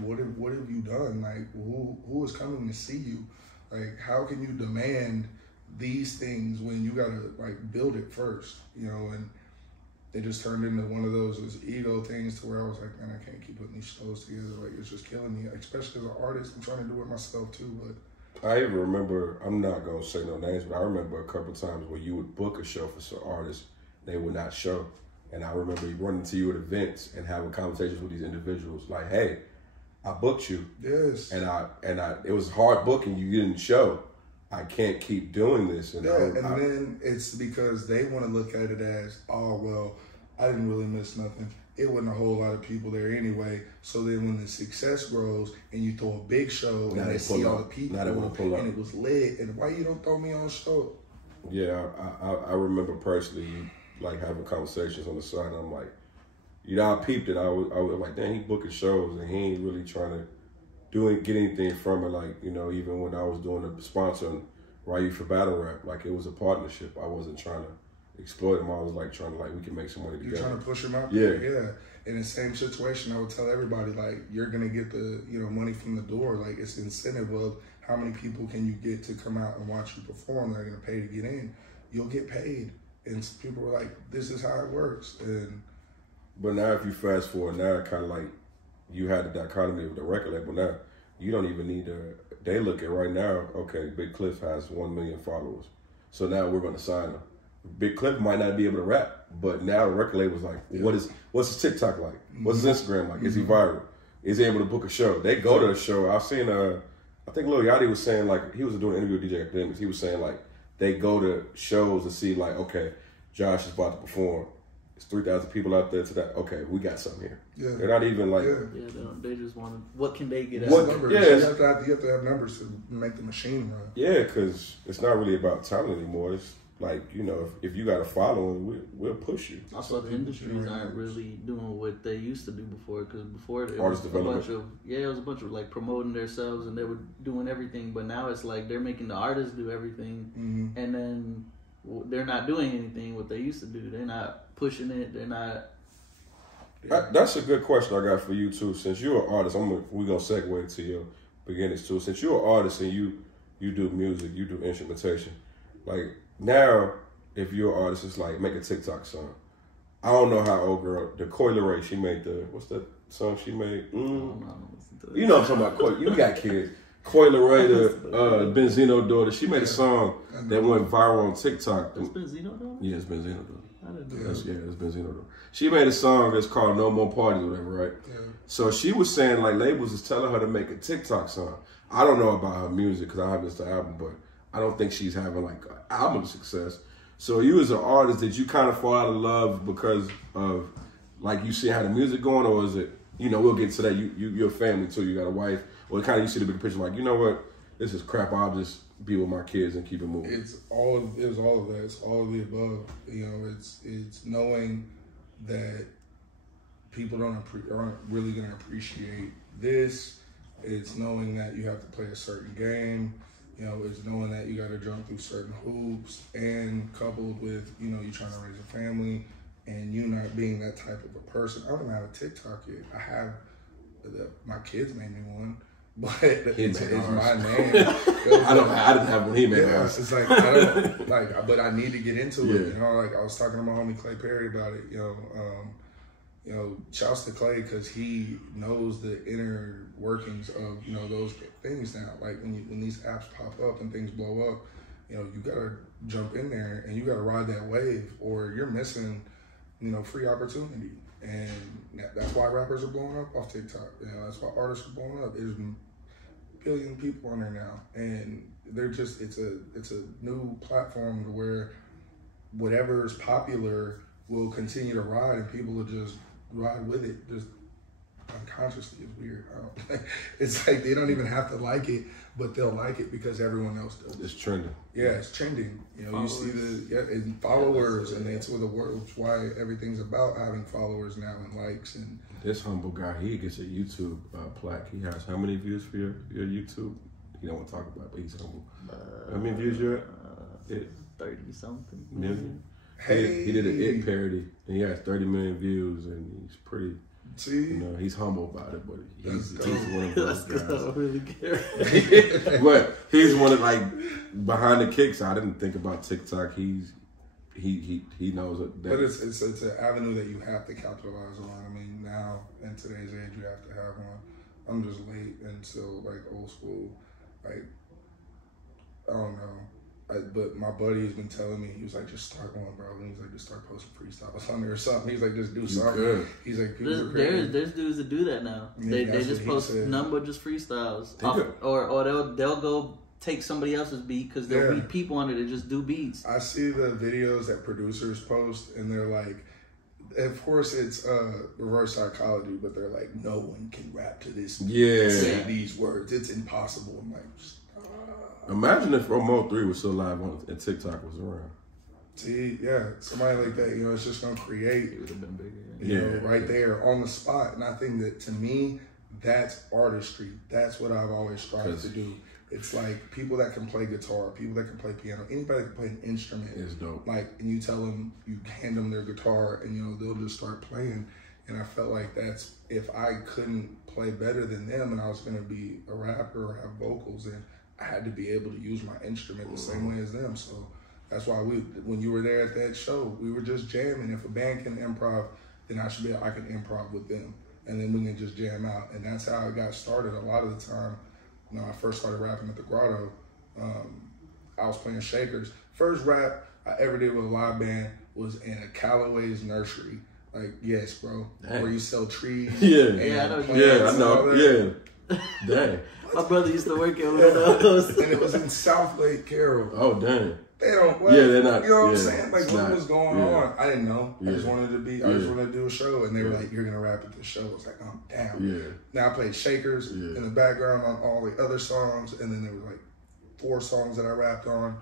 What have you done? Like, who is coming to see you? Like, how can you demand these things when you gotta like build it first? You know, and it just turned into one of those ego things to where I was like, man, I can't keep putting these shows together. Like, it's just killing me. Especially as an artist, I'm trying to do it myself too. But I even remember, I'm not gonna say no names, but I remember a couple of times where you would book a show for some artists, they would not show. And I remember running into you at events and having conversations with these individuals, like, "Hey, I booked you, yes, and I, it was hard booking you. You didn't show. I can't keep doing this." And then it's because they want to look at it as, "Oh well, I didn't really miss nothing. It wasn't a whole lot of people there anyway." So then when the success grows and you throw a big show and they see all the people and it was lit, and why you don't throw me on show? Yeah, I remember personally, like, having conversations on the side, and I'm like, you know, I peeped it. I was like, dang, he booking shows and he ain't really trying to get anything from it. Like, you know, even when I was doing the sponsoring Ryu for Battle Rap, like, it was a partnership. I wasn't trying to exploit him. I was like trying to, like, we can make some money together. You're trying to push him out yeah. there? Yeah. In the same situation, I would tell everybody, like, you're gonna get the, you know, money from the door. Like, it's the incentive of how many people can you get to come out and watch you perform. They're gonna pay to get in. You'll get paid. And people were like, this is how it works. But now if you fast forward, now it kind of like, you had the dichotomy with the record label. Now you don't even need to, they look at right now, okay, Big Cliff has 1 million followers. So now we're going to sign him. Big Cliff might not be able to rap, but now the record label's like, what's his TikTok like? What's his Instagram like? Is he viral? Is he able to book a show? They go to a show. I've seen, I think Lil Yachty was saying, like, he was doing an interview with DJ Academics. He was saying, like, they go to shows to see, like, okay, Josh is about to perform. There's 3,000 people out there today. Okay, we got something here. Yeah. They're not even like... Yeah, they just want to... What can they get out of numbers? Yeah, you have to have numbers to make the machine run. Yeah, because it's not really about talent anymore. It's like, you know, if you got a following, we'll push you. Also, the industries aren't really doing what they used to do before, because before it was a bunch of... Yeah, it was a bunch of, like, promoting themselves, and they were doing everything, but now it's like they're making the artists do everything, and then... they're not doing anything what they used to do. They're not pushing it. They're not. That's a good question I got for you too. Since you're an artist, we're gonna segue to your beginnings too. Since you're an artist and you do music, you do instrumentation. Like now, if you're an artist, it's like make a TikTok song. I don't know how old girl, the Coi Leray, she made what's that song she made? You know what I'm talking about? Coi, you got kids. Coi Leray, the Benzino daughter, she made a song that went viral on TikTok. It's Benzino daughter? Yeah, it's Benzino daughter. I didn't know that. Yeah, it's Benzino daughter. She made a song that's called No More Parties or whatever, right? Yeah. So she was saying, like, labels is telling her to make a TikTok song. I don't know about her music because I haven't listened to the album, but I don't think she's having, like, album success. So you as an artist, did you kind of fall out of love because of, like, you see how the music going, or is it, you know, we'll get to that, you're a family too, you got a wife, or kind of you see the big picture, like, you know what, this is crap, I'll just be with my kids and keep it moving. It was all of that. It's all of the above. You know, it's knowing that people aren't really going to appreciate this. It's knowing that you have to play a certain game. You know, it's knowing that you got to jump through certain hoops, and coupled with, you know, you trying to raise a family and you not being that type of a person. I don't have a TikTok yet. I have, my kids made me one, but it's my name. I didn't have one. He made ours. It's like, I don't, like, but I need to get into it. You know, like I was talking to my homie Clay Perry about it. You know, shouts to Clay because he knows the inner workings of, you know, those things now. Like when these apps pop up and things blow up, you know, you gotta jump in there and you gotta ride that wave, or you're missing, you know, free opportunity. And that's why rappers are blowing up off TikTok. You know, that's why artists are blowing up. There's a billion people on there now, and they're just, it's a new platform to where whatever is popular will continue to ride, and people will just ride with it, just unconsciously. It's weird. It's like they don't even have to like it, but they'll like it because everyone else does. It's trending. Yeah, it's trending. You know, followers. You see and followers, and that's what the world. Why everything's about having followers now and likes. And this humble guy, he gets a YouTube plaque. He has how many views for your YouTube? He don't want to talk about it, but he's humble. How many views you at? 30 something million. Hey. He did an It parody, and he has 30 million views, and he's pretty. See, you know, he's humble about it, but he's one of That's those because I guys. don't really care. But he's one of like behind the kicks. I didn't think about TikTok. He knows that. But it's an avenue that you have to capitalize on. I mean, now in today's age, you have to have one. I'm just late and still like old school. Like, I don't know. But my buddy's been telling me, he was like, just start one, bro. And he's like, just start posting freestyles on there or something. He's like, just do something. Good. He's like, There's dudes that do that now. Yeah, they just post nothing but just freestyles, or they'll go take somebody else's beat because there'll be people on it that just do beats. I see the videos that producers post, and they're like, of course it's reverse psychology, but they're like, no one can rap to this. Say these words. It's impossible. I'm like, imagine if Romo 3 was still live and TikTok was around. See, yeah, somebody like that, you know, it's just gonna create. It would have been bigger. You know, right there on the spot. And I think that to me, that's artistry. That's what I've always strived to do. It's like people that can play guitar, people that can play piano, anybody that can play an instrument. It's dope. Like, and you tell them, you hand them their guitar, and you know they'll just start playing. And I felt like that's, if I couldn't play better than them, and I was gonna be a rapper or have vocals, then I had to be able to use my instrument the same way as them. So that's why when you were there at that show, we were just jamming. If a band can improv, then I can improv with them, and then we can just jam out. And that's how it got started. A lot of the time, you know, I first started rapping at the Grotto. I was playing shakers. First rap I ever did with a live band was in a Callaway's nursery. Like, yes, bro, where you sell trees. I know. Yeah. Dang. My brother used to work at one of those. And it was in South Lake Carroll. Oh, dang. They don't. Well, they're not. You know what I'm yeah, saying? Like, what was going on? I didn't know. I just wanted to be. I just wanted to do a show, and they were like, "You're gonna rap at this show." I was like, "I'm down." Now I played shakers in the background on all the other songs, and then there was like 4 songs that I rapped on.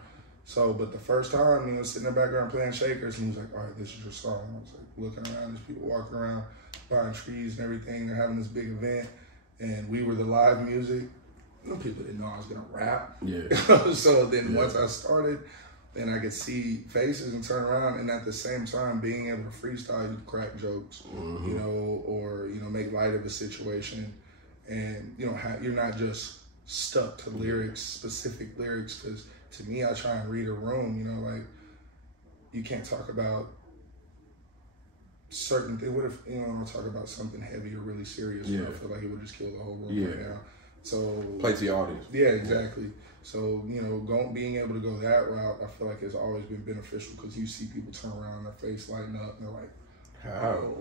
So, but the first time, you know, sitting in the background playing shakers, and he was like, "All right, this is your song." I was like looking around, there's people walking around, buying trees and everything. They're having this big event, and we were the live music. You know, people didn't know I was gonna rap. So then once I started, then I could see faces and turn around, and at the same time being able to freestyle, you crack jokes, you know, or you know, make light of a situation, and you know, you're not just stuck to lyrics, specific lyrics. Because to me, I try and read a room. You know, like you can't talk about certain things. What if you know, I'm gonna talk about something heavy or really serious? I feel like it would just kill the whole room right now. So play to the audience. Yeah, exactly. So, you know, being able to go that route, I feel like has always been beneficial because you see people turn around, their face lighten up, and they're like,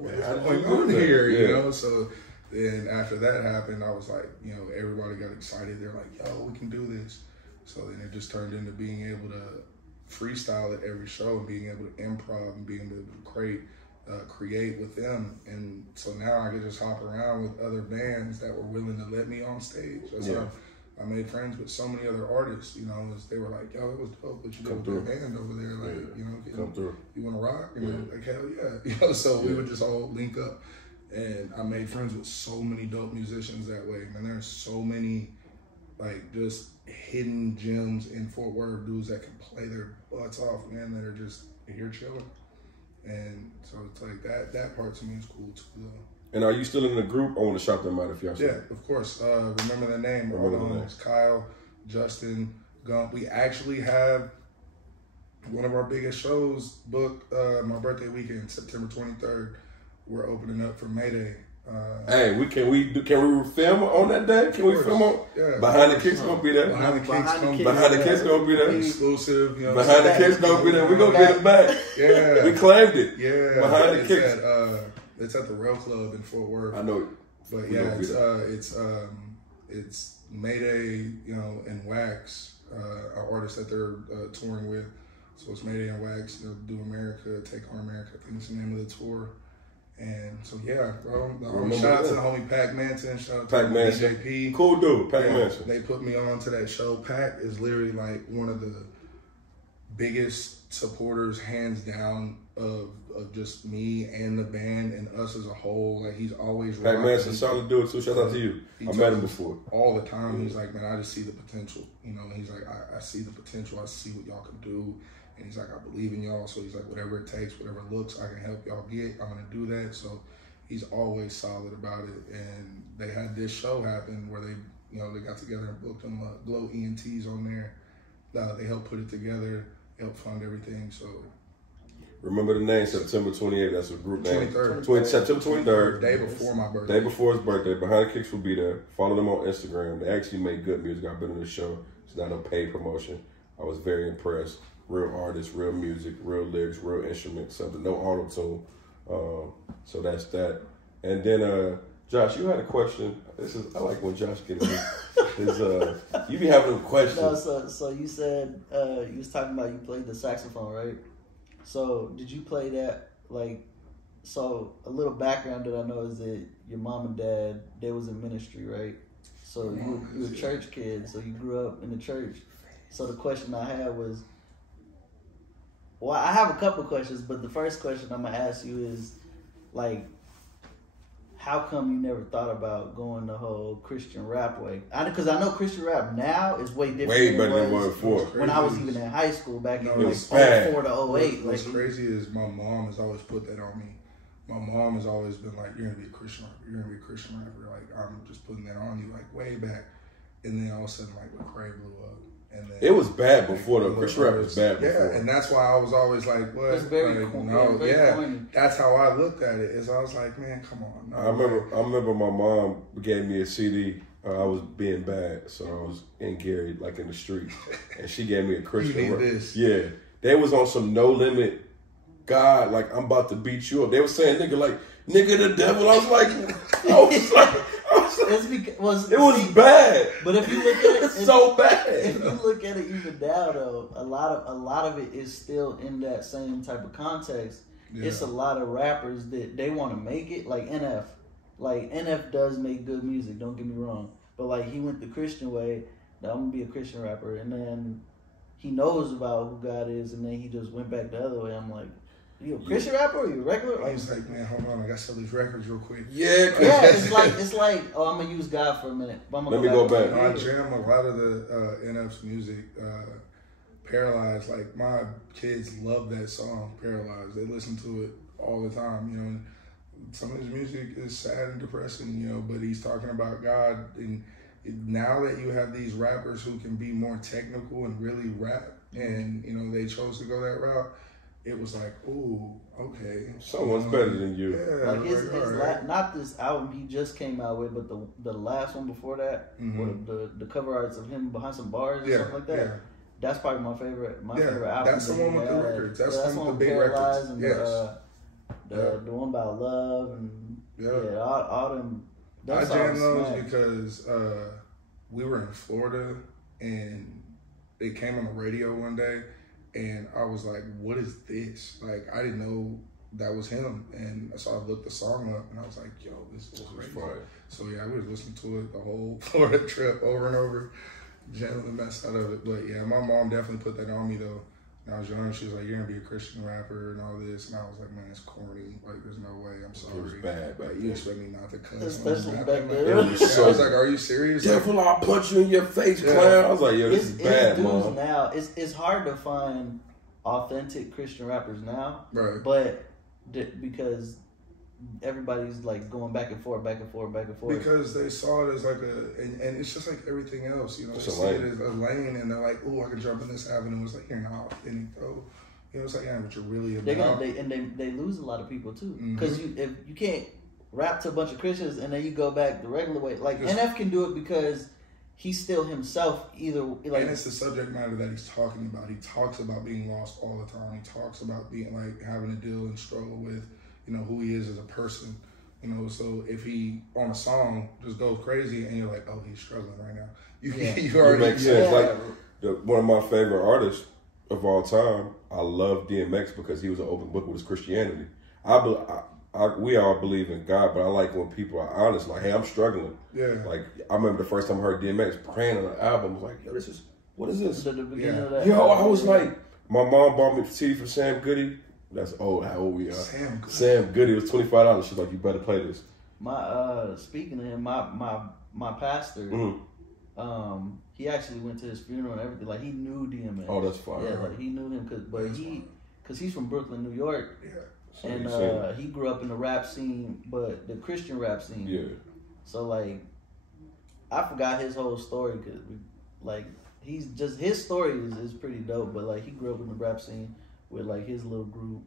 what's going on here? You know? So then after that happened, I was like, you know, everybody got excited. They're like, yo, we can do this. So then it just turned into being able to freestyle at every show and being able to improv and being able to create with them. And so now I can just hop around with other bands that were willing to let me on stage. That's how I made friends with so many other artists, you know, they were like, yo, it was dope, but you got that band over there, like, you know, you want to rock? And like, hell yeah. You know, so we would just all link up. And I made friends with so many dope musicians that way. And there's so many, like, just hidden gems in Fort Worth, dudes that can play their butts off, man, that are just here chilling. And so it's like that part to me is cool too, though. And are you still in the group? I want to shout them out if y'all Yeah, of course. Remember the name. All the homies. Kyle, Justin, Gump. We actually have one of our biggest shows booked my birthday weekend, September 23rd. We're opening up for Mayday. Hey, can we film on that day? Can we film on? Yeah. Behind the Kicks gonna be there. Behind the Kicks gonna be there. Exclusive. You know, Behind the Kicks gonna be there. We gonna get it back. Yeah. We claimed it. Yeah. Behind the Kicks. It's at the Rail Club in Fort Worth. I know. But yeah, it's Mayday, you know, and Wax, our artists that they're touring with. So it's Mayday and Wax. They'll do America, Take On America. I think it's the name of the tour. And so yeah, bro. Shout out to the homie Pac Manson. Shout out to BJP. Cool dude, Pac Manson. They put me on to that show. Pac is literally like one of the biggest supporters, hands down, of just me and the band and us as a whole. Like, he's always Pac Manson, solid dude too. Shout out to you. I met him before. All the time. He's like, man, I just see the potential. You know, he's like, I see the potential. I see what y'all can do. And he's like, I believe in y'all. So he's like, whatever it takes, whatever looks I can help y'all get, I'm going to do that. So he's always solid about it. And they had this show happen where they, they got together and booked them Glow ENTs on there. They helped put it together, helped fund everything. So remember the name, September 28th. That's a group name. 23rd. September 23rd. Day before my birthday. Day before his birthday. Behind the Kicks will be there. Follow them on Instagram. They actually make good music. I've been on the show. It's not a paid promotion. I was very impressed. Real artists, real music, real lyrics, real instruments, something, no auto-tune. So that's that. And then, Josh, you had a question. I like when Josh gets in. You be having questions. No, so you said, you was talking about you played the saxophone, right? So did you play that, so a little background that I know is that your mom and dad, they was in ministry, right? So you were a church kid, so you grew up in the church. So the question I had was, well, I have a couple questions, but the first question I'm going to ask you is, how come you never thought about going the whole Christian rap way? Because I know Christian rap now is way different way better than it was before. When I was even in high school back in 04 bad. to 08. What's crazy is my mom has always put that on me. My mom has always been like, you're going to be a Christian rapper. You're going to be a Christian rapper. I'm just putting that on you, way back. And then all of a sudden, when Cray blew up. And then, it was bad before, though. Christian rap was bad before. Yeah, and that's why I was always like, what? It's very corny. That's how I looked at it. Is I was like, man, come on. No, I remember my mom gave me a CD. I was being bad, so I was in Gary, in the streets. And she gave me a Christian rap. Yeah. They was on some No Limit God, I'm about to beat you up. They were saying nigga the devil. I was like, it was bad. But if you look at it, it's so bad. If you look at it even now, though, a lot of it is still in that same type of context. Yeah. It's a lot of rappers that they want to make it, like NF. NF does make good music. Don't get me wrong, but he went the Christian way. Now I'm gonna be a Christian rapper, and then he knows about who God is, and then he just went back the other way. I'm like, you a Christian rapper or you a regular? He's like, man, hold on, I gotta sell these records real quick. Yeah, it's like, oh, I'm gonna use God for a minute. Let me go back. I jam a lot of the NF's music. Paralyzed, my kids love that song, Paralyzed. They listen to it all the time, Some of his music is sad and depressing, but he's talking about God. And now that you have these rappers who can be more technical and really rap, and, they chose to go that route, it was like, ooh, okay. Someone's better than you. Yeah, his not this album he just came out with, but the last one before that, with the cover arts of him behind some bars or something like that. Yeah. That's probably my favorite album. That's the one with the records. That's the one with the big records. And the one about love and all them. I jammed those because we were in Florida and they came on the radio one day. And I was like, what is this? I didn't know that was him. And so I looked the song up and I was like, yo, this is crazy. So yeah, we was listening to it the whole Florida trip over and over, jamming the mess out of it. But yeah, my mom definitely put that on me though. When I was young, she was like, you're gonna be a Christian rapper and all this. And I was like, man, it's corny. There's no way. I'm sorry. It was bad. You expect me not to cuss? Especially back then. I was like, are you serious? Devil, I'll punch you in your face, clown. I was like, yo, this is bad, Mom. Now, it's hard to find authentic Christian rappers now. Right. But because everybody's going back and forth. Because they saw it as and it's just like everything else, they see it as a lane and they're like, oh, I can jump in this avenue. It's like, you're not authentic though. It's like, yeah, but you're really about. They lose a lot of people too. Because if you can't rap to a bunch of Christians and then you go back the regular way. NF can do it because he's still himself and it's the subject matter that he's talking about. He talks about being lost all the time. He talks about being having to deal and struggle with who he is as a person, so if he on a song just goes crazy and you're like, oh, he's struggling right now. You already make sense. One of my favorite artists of all time, I love DMX because he was an open book with his Christianity. We all believe in God, but I like when people are honest, hey, I'm struggling. Yeah. I remember the first time I heard DMX praying on an album, I was like, yo, what is this? The beginning of that. Yo, I was like, my mom bought me a CD from Sam Goody. That's how old we are. Sam Goody. It was $25. She's like, you better play this. Speaking of him, my pastor, he actually went to his funeral and everything. Like he knew DMX. Oh, that's fine. Yeah, like he knew him because he's from Brooklyn, New York. Yeah. So And he grew up in the rap scene, but the Christian rap scene. Yeah. So like, I forgot his whole story because like he's just his story is pretty dope. But like he grew up in the rap scene with like his little group.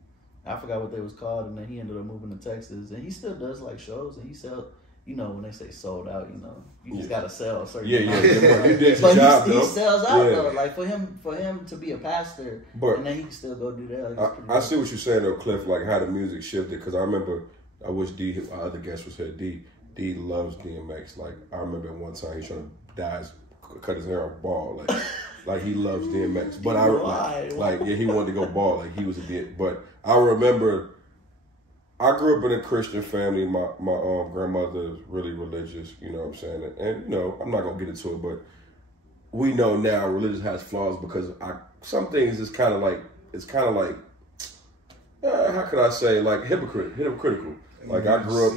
I forgot what they was called, and then he ended up moving to Texas, and he still does like shows, and he sell. You know when they say sold out, you know you just gotta sell a certain. Yeah. You did but your job, he though. sells out though. Like for him to be a pastor, but and then he can still go do that. Like, I see what you're saying though, Cliff. Like how the music shifted, because I remember I wish our other guest was here. D loves DMX. Like I remember one time he trying to cut his hair off bald. Like he loves DMX. But he wanted to go bald. Like he was a bit. But I remember. I grew up in a Christian family. My grandmother is really religious, you know what I'm saying? And you know, I'm not going to get into it, but we know now religion has flaws because some things is kind of like, how could I say, like hypocritical. Like I grew up,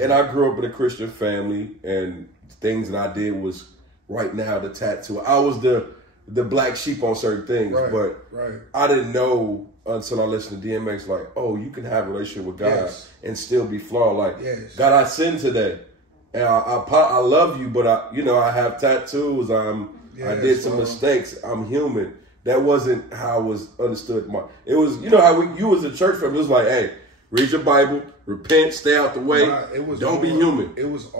and I grew up in a Christian family, and things that I did was right now the tattoo. I was the black sheep on certain things, but I didn't know until I listened to DMX, like, oh, you can have a relationship with God and still be flawed. Like, God, I sinned today, and I love you, but I have tattoos. I did some mistakes. I'm human. That wasn't how I was understood. It was, you know how you was a church family. It was like, hey, read your Bible, repent, stay out the way. Don't be human. It was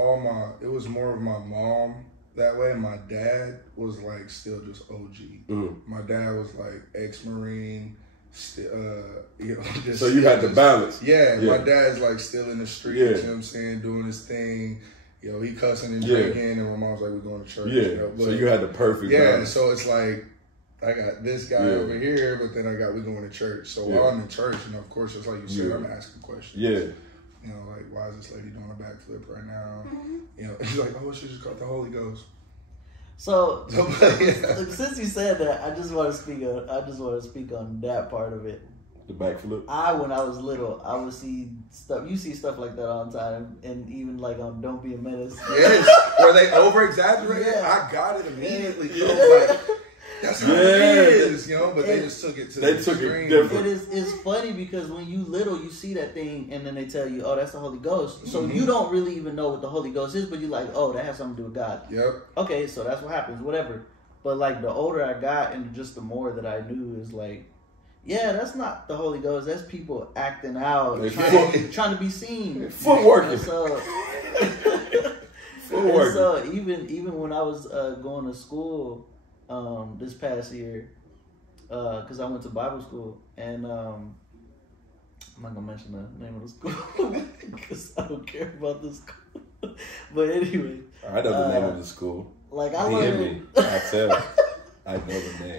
more of my mom that way. My dad was like still just OG. My dad was like ex-Marine. So you had the balance. Yeah, my dad's like still in the street, you know what I'm saying, doing his thing. You know, he cussing and drinking, and my mom's like, we're going to church. Yeah, you know? But, so you had the perfect balance. So it's like, I got this guy over here, but then we're going to church. So while I'm in church, you know, of course, it's like you said, I'm asking questions. Yeah. You know, like, why is this lady doing a backflip right now? You know, she's like, oh, she just caught the Holy Ghost. So since you said that, I just want to speak on that part of it. The backflip. When I was little, I would see stuff. You see stuff like that all the time, and even like on "Don't Be a Menace." Yes, where they over exaggerate. I got it immediately. Like, that's how it is, you know. But they just took it to the extreme. It's funny because when you little, you see that thing, and then they tell you, "Oh, that's the Holy Ghost." So you don't really even know what the Holy Ghost is, but you're like, "Oh, that has something to do with God." Yep. Okay, so that's what happens. Whatever. But like the older I got, and just the more that I knew, is like, yeah, that's not the Holy Ghost. That's people acting out, trying to be seen. Footwork. So even when I was going to school this past year, because I went to Bible school, and I'm not gonna mention the name of the school because I don't care about the school. But anyway, I know the name of the school. Like I learned, I know the name.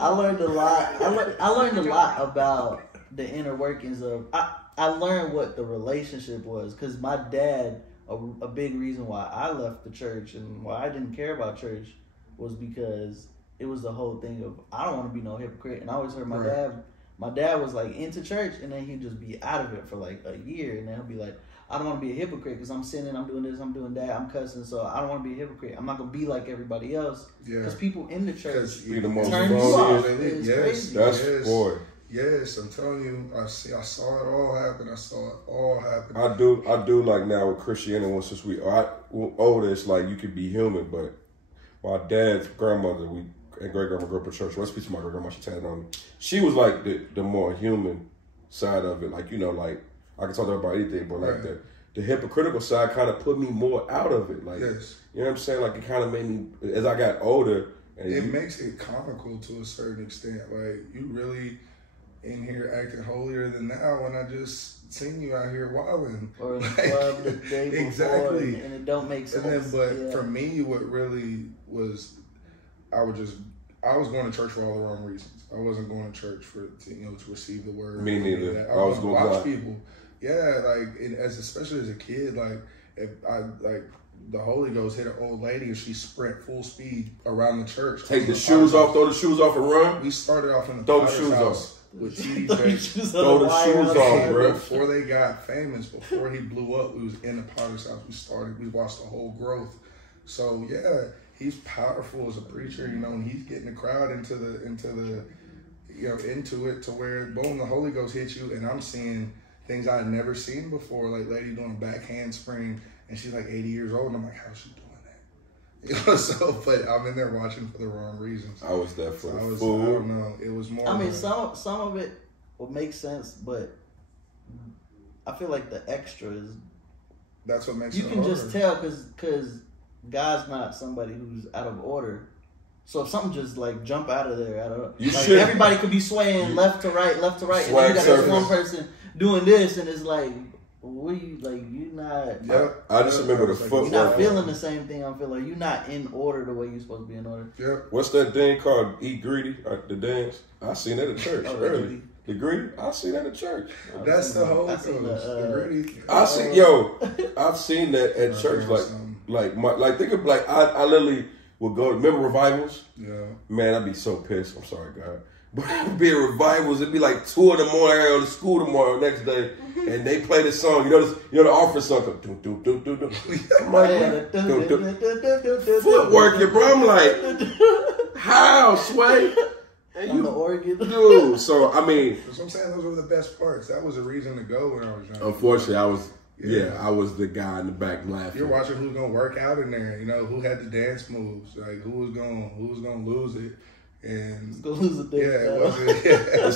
I learned a lot. I learned a lot about the inner workings of. I learned what the relationship was, because my dad, a big reason why I left the church and why I didn't care about church was because it was the whole thing of, I don't want to be no hypocrite. And I always heard my dad was like into church, and then he'd just be out of it for like a year, and then he'll be like, I don't want to be a hypocrite because I'm sinning, I'm doing this, I'm doing that, I'm cussing, so I don't want to be a hypocrite. I'm not going to be like everybody else. Because people in the church turn you off. Yes, I'm telling you, I saw it all happen. I do like now with Christianity, since we're older, it's like you could be human, but my dad's grandmother, and great-grandma grew up in church. Let's speak to my great-grandma, she tatted on me. She was like the more human side of it. Like, you know, like, I can talk to her about anything, but like the hypocritical side kind of put me more out of it. Like, you know what I'm saying? Like, it kind of made me, as I got older. And it makes it comical to a certain extent. Like, you really in here acting holier than now when I just seen you out here wilding. Or in the club the day before. Exactly. And it don't make sense. And then, for me, what really was, I was going to church for all the wrong reasons. I wasn't going to church to receive the word. Me neither. I was going to watch people. Yeah, like, especially as a kid, like, if the Holy Ghost hit an old lady and she sprint full speed around the church. Take the shoes off, throw the shoes off and run? We started off in the throw the shoes off. With TDJ. Throw the shoes off, bro. Before they got famous, before he blew up, we was in the Potter's house. We watched the whole growth So yeah, he's powerful as a preacher, you know, and he's getting the crowd into it to where boom, the Holy Ghost hits you, and I'm seeing things I'd never seen before, like lady doing a back handspring, and she's like 80 years old, and I'm like, how's she doing that? You know, so but I'm in there watching for the wrong reasons. I was there for I the was, food. I don't know. It was more. I mean, some of it will make sense, but I feel like the extra is. That's what makes you it can harder. just tell because God's not somebody who's out of order. So if something just like jump out of there, everybody could be swaying left to right, and then you got this one person doing this, and it's like, what are you like? You're not. Yep. I just remember the footwork. You're not feeling the same thing. I feel like you're not in order the way you're supposed to be in order. Yep. What's that thing called? Eat Greedy, the dance. I seen that at church early. The greedy, I seen that at church. That's the whole the greedy. I've seen that at church. Think of like I literally would go. Remember revivals? Yeah. Man, I'd be so pissed. I'm sorry, God. But it'd be revivals. It'd be like 2 in the morning. I gotta go to school tomorrow next day, and they play this song. You know the office song. I'm like, footwork, bro. I'm like, how, Sway? And on the organ. Dude, so I mean. That's what I'm saying. Those were the best parts. That was a reason to go when I was young. Unfortunately, I was the guy in the back laughing. You're watching who's gonna work out in there. You know who had the dance moves. Like who was gonna lose it. And go lose a dick. Yeah, it wasn't. Yeah.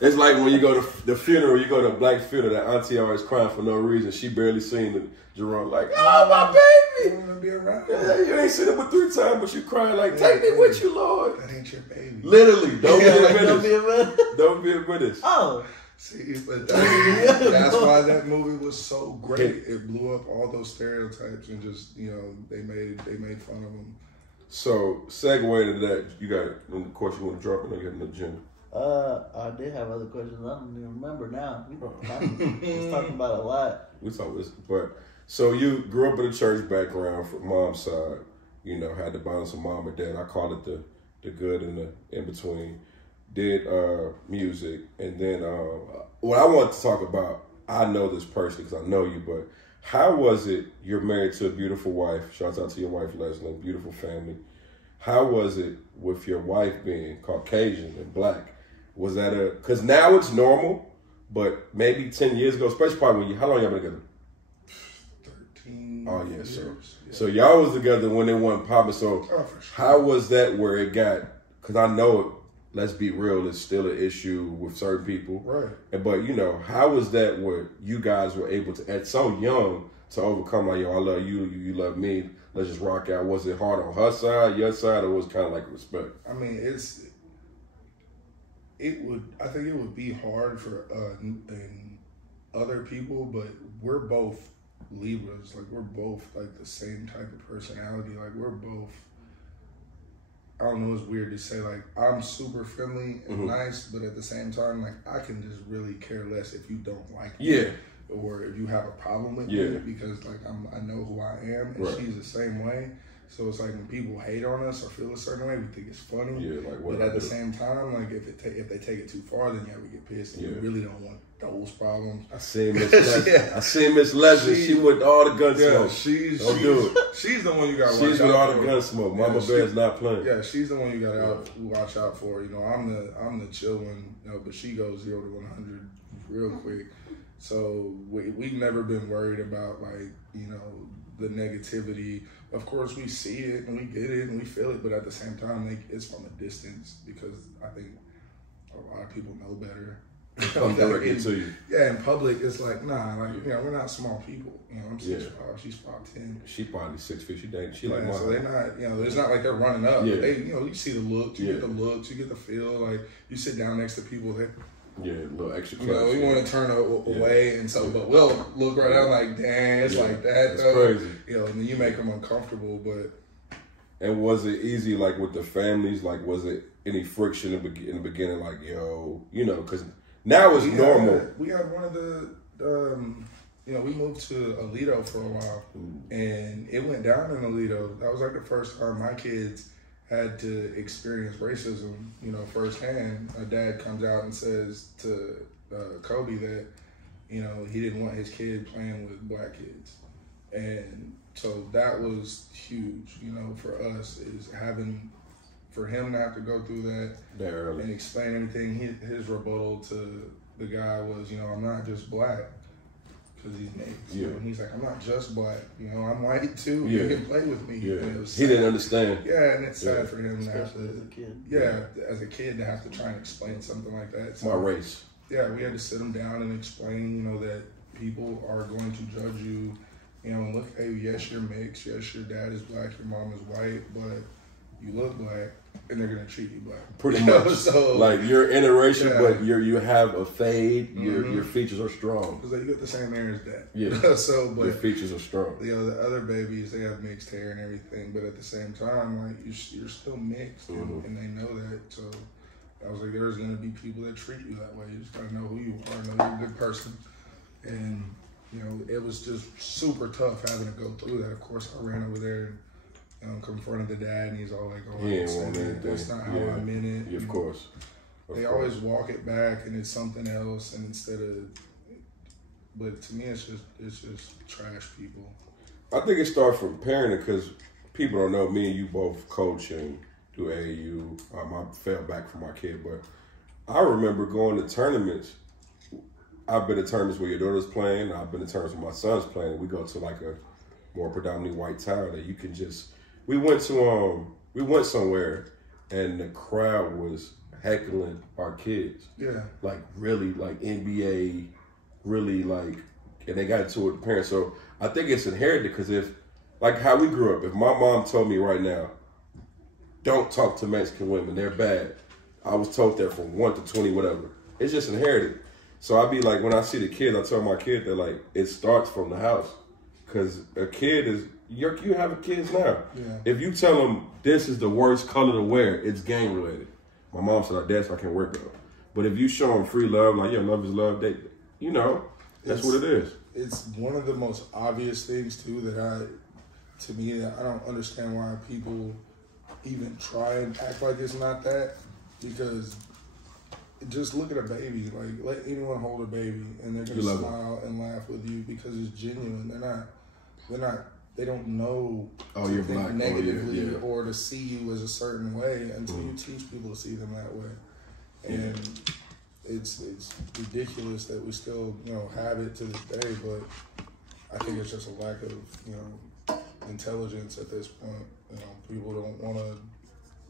It's like when you go to the funeral, you go to a black funeral, that auntie always crying for no reason. She barely seen the Jerome like, oh my baby. You wanna be around. You ain't seen it but 3 times, but you crying like, take me with you, Lord. That ain't your baby. Literally, don't be a menace. Don't be a menace. Oh. See, but that's why that movie was so great. It blew up all those stereotypes and just they made fun of them. So, segue into that, you got any question you want to drop in or you got an agenda? I did have other questions. I don't even remember now. We was talking about a lot. We talked this, but so you grew up in a church background from mom's side. Had the balance of mom and dad. I call it the good and the in between. Did music, and then what I want to talk about. I know this person because I know you, but. How was it, you're married to a beautiful wife, shouts out to your wife, Leslie, beautiful family. How was it with your wife being Caucasian and black? Was that because now it's normal, but maybe 10 years ago, especially probably how long y'all been together? 13 Oh, yeah, years. So y'all was together when it wasn't popping, so for sure. How was that where it got, because I know, let's be real, it's still an issue with certain people. Right. But, how was that where you guys were able to, at so young, to overcome, like, yo, I love you, you love me, let's just rock out. Was it hard on her side, your side, or was it kind of like respect? I mean, I think it would be hard for and other people, but we're both Libras. Like, we're both, like, the same type of personality. Like, we're both, I don't know, it's weird to say, like, I'm super friendly and nice, but at the same time, like, I can just really care less if you don't like me. Yeah. Or if you have a problem with me, because, like, I know who I am, and she's the same way. So it's like when people hate on us or feel a certain way, we think it's funny. Yeah, like what? But at the same time, like if they take it too far, then we get pissed. And we really don't want those problems. I seen Miss Leslie. I seen Miss Leslie. She with all the gun smoke. Don't do it. She's the one you got. She's with all the gun smoke. Mama Bear's not playing. Yeah, she's the one you got to watch out for. I'm the chill one. But she goes 0 to 100 real quick. So we've never been worried about the negativity. Of course, we see it and we get it and we feel it, but at the same time, it's from a distance because I think a lot of people know better. Come directly to you. Yeah, in public, it's like, nah, we're not small people. I'm 6'5", she's 5'10". She probably 6 feet. She like mine. So they're not, it's not like they're running up. Yeah. They, you see the looks, you get the looks, you get the feel. Like you sit down next to people that. Yeah, a little extra. We want to turn away, and so, but we'll look right out like, damn, it's like that. It's crazy. And then you make them uncomfortable, but. And was it easy, like with the families? Like, was it any friction in the beginning? Like, because now it's normal. We had one of the, we moved to Alito for a while, and it went down in Alito. That was like the first time my kids had to experience racism, firsthand. A dad comes out and says to Kobe that, he didn't want his kid playing with black kids. And so that was huge, you know, for us, is for him to have to go through that early. and explain everything. His rebuttal to the guy was, you know, I'm not just black, because he's mixed. Yeah. And he's like, I'm not just black, you know, I'm white too. Yeah. You can play with me. Yeah. And it was He didn't understand. Yeah, and it's sad for him to have Especially to, as a kid. as a kid, to have to try and explain something like that. It's my race. Yeah, we had to sit him down and explain, you know, that people are going to judge you. You know, and look, hey, yes, you're mixed. Yes, your dad is black, your mom is white, but you look black, and they're gonna treat you black. Pretty much. So, like, you're interracial, but you have a fade. Your features are strong. Because you got the same hair as dad. Yeah. So, but your features are strong. You know, the other babies, they have mixed hair and everything, but at the same time, like, you're still mixed, and they know that. So I was like, there's gonna be people that treat you that way. You just gotta know who you are, know you're a good person, and. You know, it was just super tough having to go through that. Of course, I ran over there and confronted the dad, and he's all like, "Oh, that's not how I meant it." Yeah, of course. They always walk it back, and it's something else, and instead of. But to me, it's just trash people. I think it starts from parenting, because people don't know, me and you both coach and do AAU. I fell back for my kid, but I remember going to tournaments. I've been to tournaments where your daughter's playing. I've been to tournaments where my son's playing. We go to like a more predominantly white town that you can just. We went somewhere, and the crowd was heckling our kids. Yeah. Like really, like NBA, really like, and they got into it with the parents. So I think it's inherited, because if, like how we grew up, if my mom told me right now, don't talk to Mexican women, they're bad. I was told that from 1 to 20, whatever. It's just inherited. So I be like, when I see the kids, I tell my kid that like it starts from the house, because a kid is you have kids now. Yeah. If you tell them this is the worst color to wear, it's gang related. My mom said, "That's why I can't wear girl." But if you show them free love, like love is love, that's what it is. It's one of the most obvious things too that I don't understand why people even try and act like it's not that, because. Just look at a baby. Like, let anyone hold a baby, and they're gonna smile and laugh with you because it's genuine. They don't know to you're think black negatively or to see you as a certain way until you teach people to see them that way. And it's ridiculous that we still have it to this day. But I think it's just a lack of intelligence at this point. People don't want to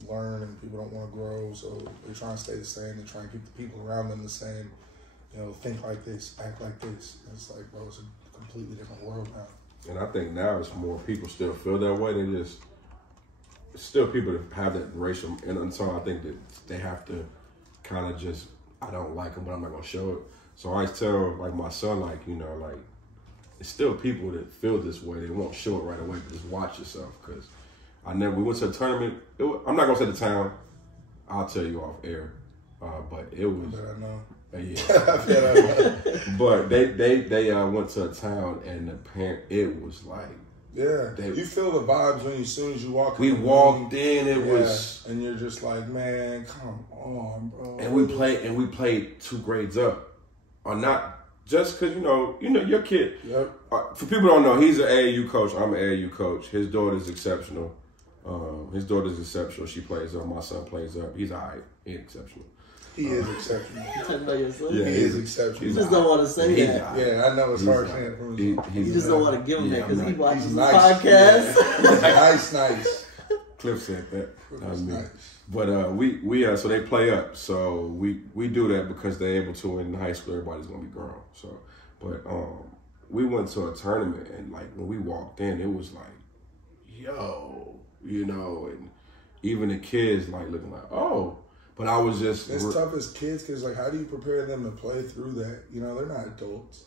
learn, and people don't want to grow, so they're trying to stay the same. They're trying to keep the people around them the same. Think like this, act like this. And it's like, bro, it's a completely different world now. And I think now it's more people still feel that way. They just still people that have that racial, and so I think that they have to kind of just, I don't like them, but I'm not gonna show it. So I always tell like my son, like it's still people that feel this way. They won't show it right away, but just watch yourself, because. We went to a tournament. I'm not gonna say the town. I'll tell you off air. But it was. But I know. Yeah. But they went to a town, and the parent, it was like. Yeah. You feel the vibes as soon as you walk in. We walked in. It was. And you're just like, man, come on, bro. And we played 2 grades up, or not. Just because, your kid. Yep. For people who don't know, he's an AAU coach. I'm an AAU coach. His daughter's exceptional. She plays up. My son plays up. He's all right. He ain't exceptional. He is exceptional. I know your son. Yeah, he is exceptional. You just don't want to say that. Yeah, I know it's hard saying it from You just don't want to give him that because he watches the nice. podcast. Nice. Cliff said that. Nice. But we so they play up. So we do that because they're able to. In high school, everybody's gonna be grown. So, but we went to a tournament, and like when we walked in, it was like, yo, and even the kids like looking like, oh. But I was just... It's tough as kids because, like, how do you prepare them to play through that? They're not adults.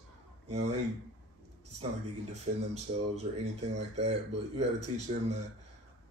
It's not like they can defend themselves or anything like that. But you got to teach them that,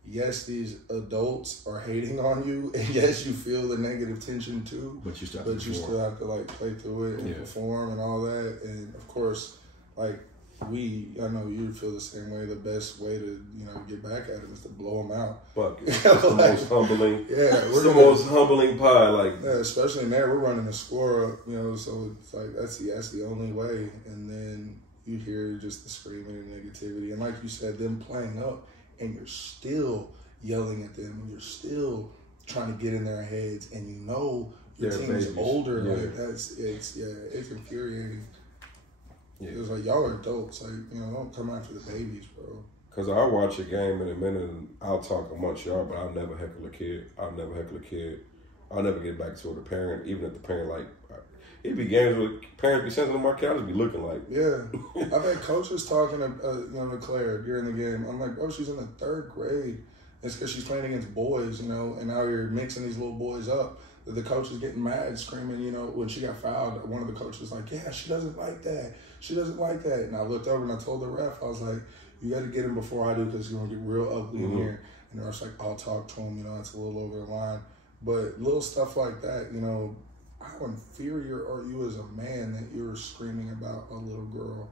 yes, these adults are hating on you. And, yes, you feel the negative tension, too. But you still have to, like, play through it and perform and all that. And, of course, like... I know you feel the same way. The best way to, get back at them is to blow them out. Fuck it. It's the most humbling. Yeah, it's the most humbling pie. Like, yeah, especially in there, we're running a score up. So it's like that's the only way. And then you hear just the screaming and negativity. And like you said, them playing up and you're still yelling at them and you're still trying to get in their heads and you know your team is older. Yeah. Like it's infuriating. Yeah. It's like y'all are adults. Like, you know, don't come after the babies, bro. Because I'll watch a game in a minute and I'll talk amongst y'all, but I'll never heckle a kid. I'll never get back to the parent, even if the parent, like, it'd be games where parents be sending them my couch, be looking like. Yeah. I've had coaches talking to Claire during the game. I'm like, oh, she's in the 3rd grade. It's because she's playing against boys, you know, and now you're mixing these little boys up. The coach is getting mad, screaming, you know, when she got fouled, one of the coaches was like, yeah, she doesn't like that. She doesn't like that. And I looked over and I told the ref, I was like, you got to get him before I do because it's going to get real ugly in here. And the ref's like, I'll talk to him, you know, it's a little over the line. But little stuff like that, you know, how inferior are you as a man that you're screaming about a little girl?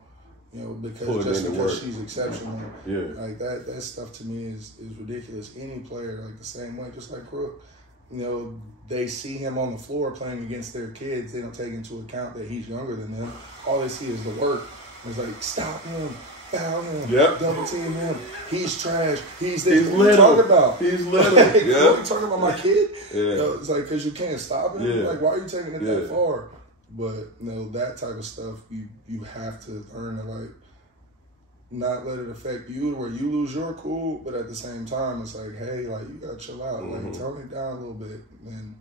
You know, because she's exceptional. Yeah. Like that stuff to me is ridiculous. Any player, like the same way, just like Crook. You know, they see him on the floor playing against their kids. They don't take into account that he's younger than them. All they see is the work. It's like, stop him, foul him, double team him. He's trash. He's this. What are you talking about? He's little. Like, what are you talking about, my kid? Yeah. You know, it's like, because you can't stop him. Yeah. Like, why are you taking it that far? But, you know, that type of stuff, you have to learn to, like, not let it affect you where you lose your cool, but at the same time, it's like, hey, like, you got to chill out. Like, tone it down a little bit and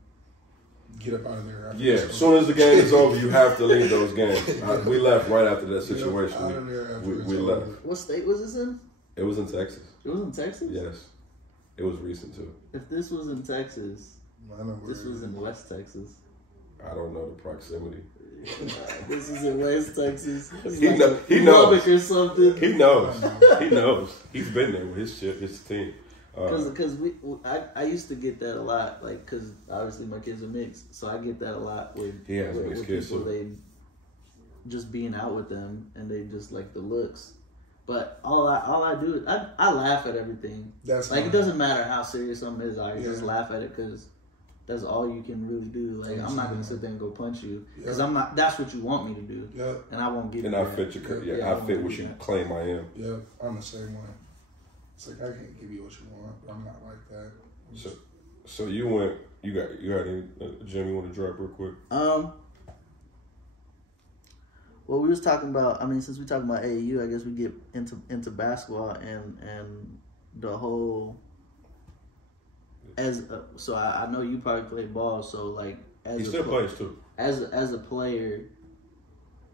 get up out of there. Yeah, as soon as the game is over, you have to leave those games. We left right after that situation. We left. What state was this in? It was in Texas. It was in Texas? Yes. It was recent, too. If this was in Texas, this was in West Texas. I don't know the proximity. This is in West Texas. He knows. Or something. He knows. He's been there with his team. Because I used to get that a lot, like, because obviously my kids are mixed, so I get that a lot with people. They just being out with them and they just like the looks. But all I do is I laugh at everything. That's like, it doesn't matter how serious something is. I just laugh at it because that's all you can really do. Like, I'm not gonna sit there and go punch you because I'm not. That's what you want me to do, and I won't give. And I fit your I fit what you claim I am. Yeah, I'm the same way. It's like, I can't give you what you want, but I'm not like that. So you went. You got any Jim? You want to drop real quick? Well, we was talking about. I mean, since we talking about AAU, I guess we get into basketball and the whole. So I know you probably play ball. So like, he still plays too. As a player,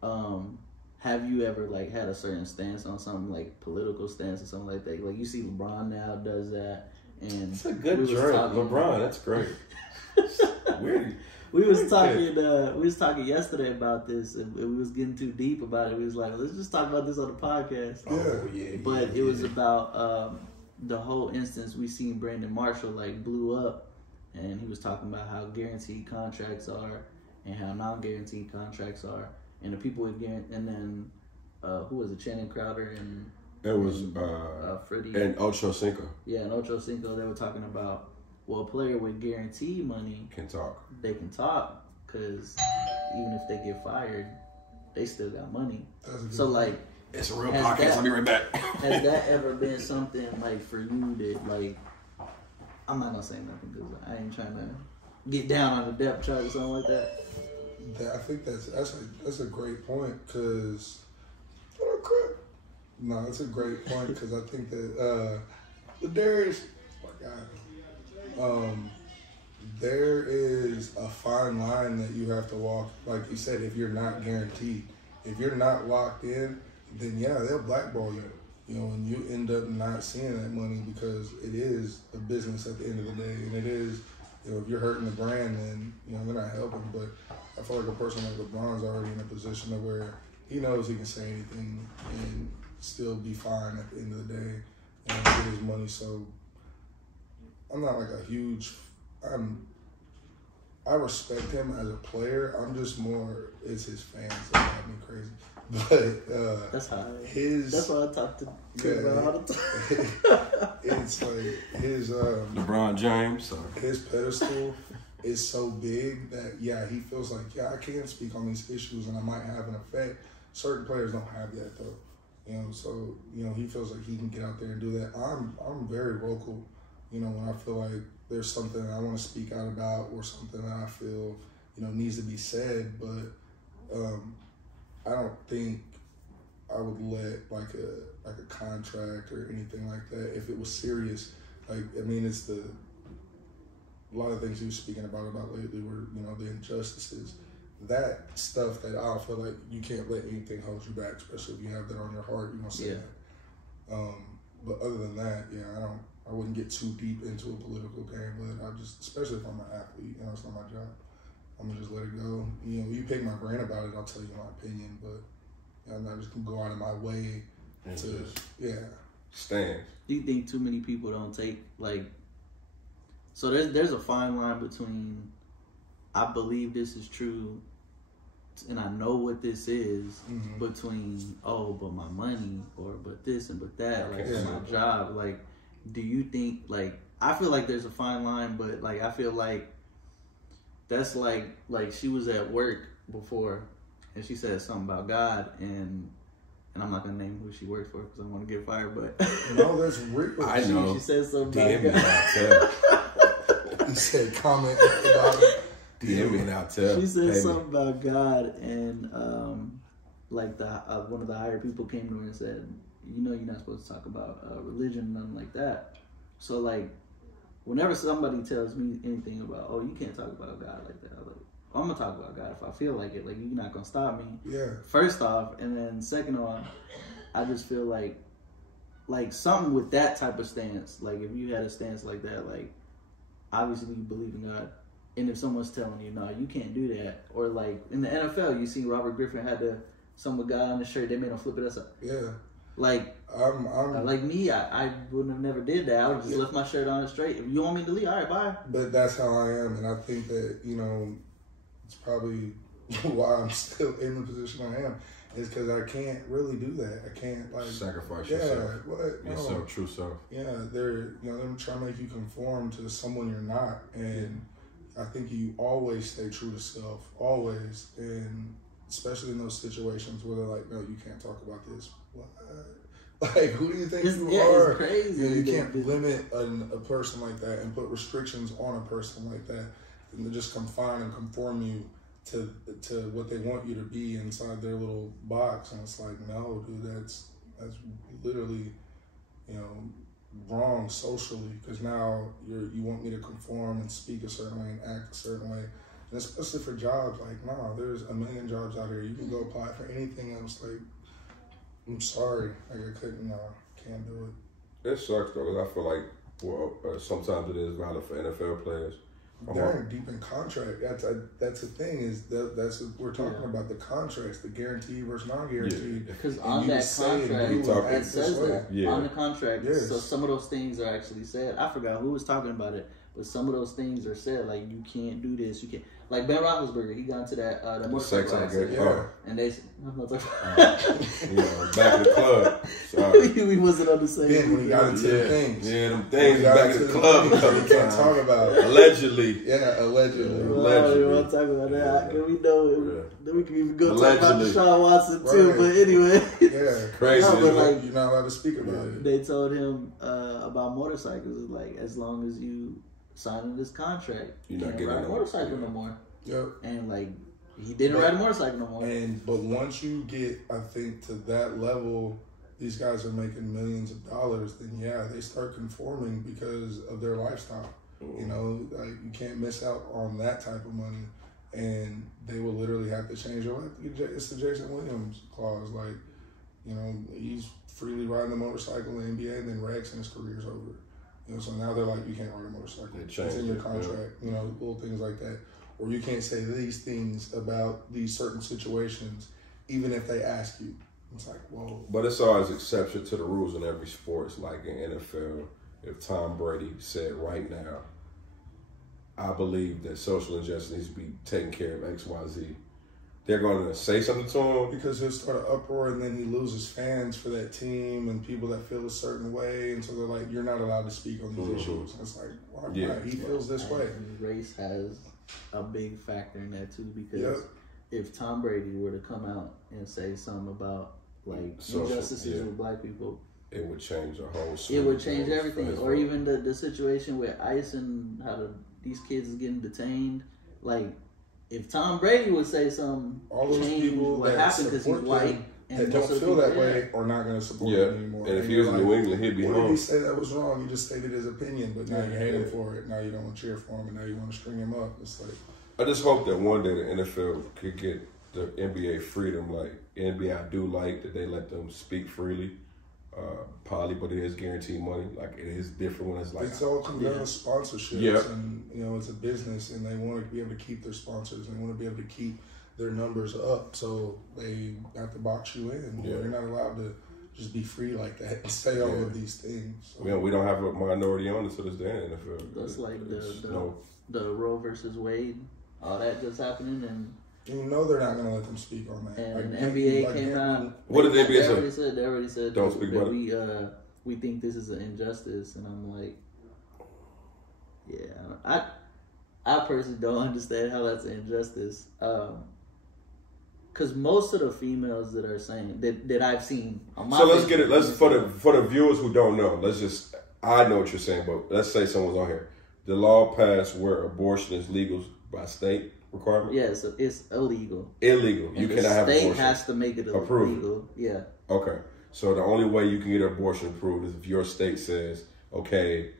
have you ever like had a certain stance on something, like political stance or something like that? Like, you see LeBron now does that, and it's a good drink. LeBron, that's great. Weird. We was talking yesterday about this, and we was getting too deep about it. We was like, let's just talk about this on the podcast. But it was about the whole instance we seen Brandon Marshall like blew up, and he was talking about how guaranteed contracts are and how non-guaranteed contracts are, and the people with and then who was it? Channing Crowder and it was Freddie and Ocho Cinco. Yeah, and Ocho Cinco. They were talking about, well, a player with guaranteed money can talk. They can talk because even if they get fired, they still got money. So like, it's a real podcast. I'll be right back. Has that ever been something like for you that like? I'm not gonna say nothing because I ain't trying to get down on the depth chart or something like that. I think that's a great point because. No, that's a great point because I think that there is there is a fine line that you have to walk. Like you said, if you're not guaranteed, if you're not locked in, then they'll blackball you. You know, and you end up not seeing that money because it is a business at the end of the day, and it is. You know, if you're hurting the brand, then they're not helping. But I feel like a person like LeBron's already in a position of where he knows he can say anything and still be fine at the end of the day and get his money. So I'm not like a huge. I respect him as a player. I'm just more. It's his fans that drive me crazy. But that's how that's why I talk to about all the time. It's like his LeBron James. His pedestal is so big that he feels like I can speak on these issues and I might have an effect. certain players don't have that though. You know, so you know he feels like he can get out there and do that. I'm very vocal. You know, when I feel like there's something I want to speak out about or something that I feel needs to be said, but I don't think I would let like a contract or anything like that if it was serious. Like I mean, it's a lot of things he was speaking about lately were the injustices. That stuff that I feel like you can't let anything hold you back, especially if you have that on your heart. You gonna say that. But other than that, I wouldn't get too deep into a political game. But I just, especially if I'm an athlete, it's not my job. I'm gonna just let it go. You pick my brain about it, I'll tell you my opinion. But I'm not just gonna go out of my way to stand. Do you think too many people don't take like? So there's a fine line between I believe this is true and I know what this is, between but my money or but this and but that, like my job. Like, do you think like I feel like there's a fine line, but like I feel like that's like she was at work before and she said something about God and I'm not gonna name who she works for because I want to get fired, but no, that's real. I know. She said something about God. He said comment about it. DM me and I'll tell. She said something about God, and like the one of the higher people came to her and said, you're not supposed to talk about religion, nothing like that. So like, whenever somebody tells me anything about, you can't talk about God like that, I'm like, I'm gonna talk about God if I feel like it. Like you're not gonna stop me. Yeah. First off, and then second off, I just feel like something with that type of stance. Like if you had a stance like that, like obviously you believe in God. And if someone's telling you, no, you can't do that. Or like in the NFL, you see Robert Griffin had some guy on the shirt, they made him flip it upside. Yeah. Like, I'm like me, I would have never did that. I would just left my shirt on it straight. If you want me to leave, all right, bye. But that's how I am. And I think that, it's probably why I'm still in the position I am. Is because I can't really do that. I can't sacrifice yourself. Yourself, true self. Yeah, they're trying to make you conform to someone you're not, and I think you always stay true to self, always, and especially in those situations where they're like, no, you can't talk about this. What? Like, who do you think you are? It's crazy. You can't limit a person like that and put restrictions on a person like that, and just confine and conform you to what they want you to be inside their little box. And it's like, no, dude, that's literally, wrong socially, because now you want me to conform and speak a certain way and act a certain way. And especially for jobs, like, no, there's a million jobs out here. You can go apply for anything else. Like, I'm sorry, like can't do it. It sucks though, because I feel like sometimes it is valid for NFL players. They're deep in contract. That's the thing, is that's what we're talking about, the contracts, the guaranteed versus non-guaranteed. Because on that contract, it says that on the contract. Yes. So some of those things are actually said. I forgot who was talking about it, but some of those things are said, like you can't do this, you can't. Like Ben Roethlisberger, he got into that the motorcycle accident, and they back in the club. Sorry. He wasn't on the same. Ben, when he got into the things, them things back in the club. We can't talk about it. Allegedly. Yeah, allegedly. We want to talk about that. Can we know? Then we can even go talk about Deshaun Watson too. Right. But anyway, yeah, crazy. No, but like, you're not allowed to speak about it. They told him about motorcycles. Like, as long as you signing this contract, you're not getting ride a motorcycle no more. Yep. And like, he didn't ride a motorcycle no more. But once you get, I think, to that level, these guys are making millions of dollars. Then they start conforming because of their lifestyle. Like you can't miss out on that type of money, and they will literally have to change their life. It's the Jason Williams clause. Like, he's freely riding the motorcycle in the NBA, and then Rex and his career's over. So now they're like, you can't ride a motorcycle. It's in your contract. Little things like that. Or you can't say these things about these certain situations, even if they ask you. It's like, whoa. But it's always exception to the rules in every sport. Like in NFL, if Tom Brady said right now, I believe that social injustice needs to be taken care of X, Y, Z, they're going to say something to him. Because he'll start an uproar, and then he loses fans for that team and people that feel a certain way. And so they're like, you're not allowed to speak on these issues. And it's like, why not? He feels this way. Race has a big factor in that too, because if Tom Brady were to come out and say something about like Social, injustices with black people, it would change the whole. It would change everything, or even the situation with ICE and how these kids is getting detained. Like, if Tom Brady would say something, all those people what that happened because he's white and don't feel that way are not going to support him anymore. And if he was in New England, he'd be home. What did he say that was wrong? You just stated his opinion, but now you hate him for it. Now you don't want to cheer for him, and now you want to string him up. It's like, I just hope that one day the NFL could get the NBA freedom. Like NBA, I do like that they let them speak freely. Probably, but it is guaranteed money. Like, it is different when it's like, it's all comes down to sponsorships. Yeah. And it's a business, and they want to be able to keep their sponsors. They want to be able to keep their numbers up, so they have to box you in. Yeah. You're not allowed to just be free like that and say all of these things. So. We don't have a minority owner to this day in the NFL. That's like the Roe versus Wade, all that just happening, and they're not going to let them speak on that. And like, NBA came out. What did the NBA say? They already said don't speak about it. We think this is an injustice, and I'm like, yeah, I personally don't understand how that's an injustice. Because most of the females that are saying that I've seen on my let's get it. For the viewers who don't know, I know what you're saying, but let's say someone's on here. The law passed where abortion is legal by state requirement. Yeah, so it's illegal. Illegal. You cannot have abortion. The state has to make it illegal. Yeah. Okay. So the only way you can get an abortion approved is if your state says, "Okay,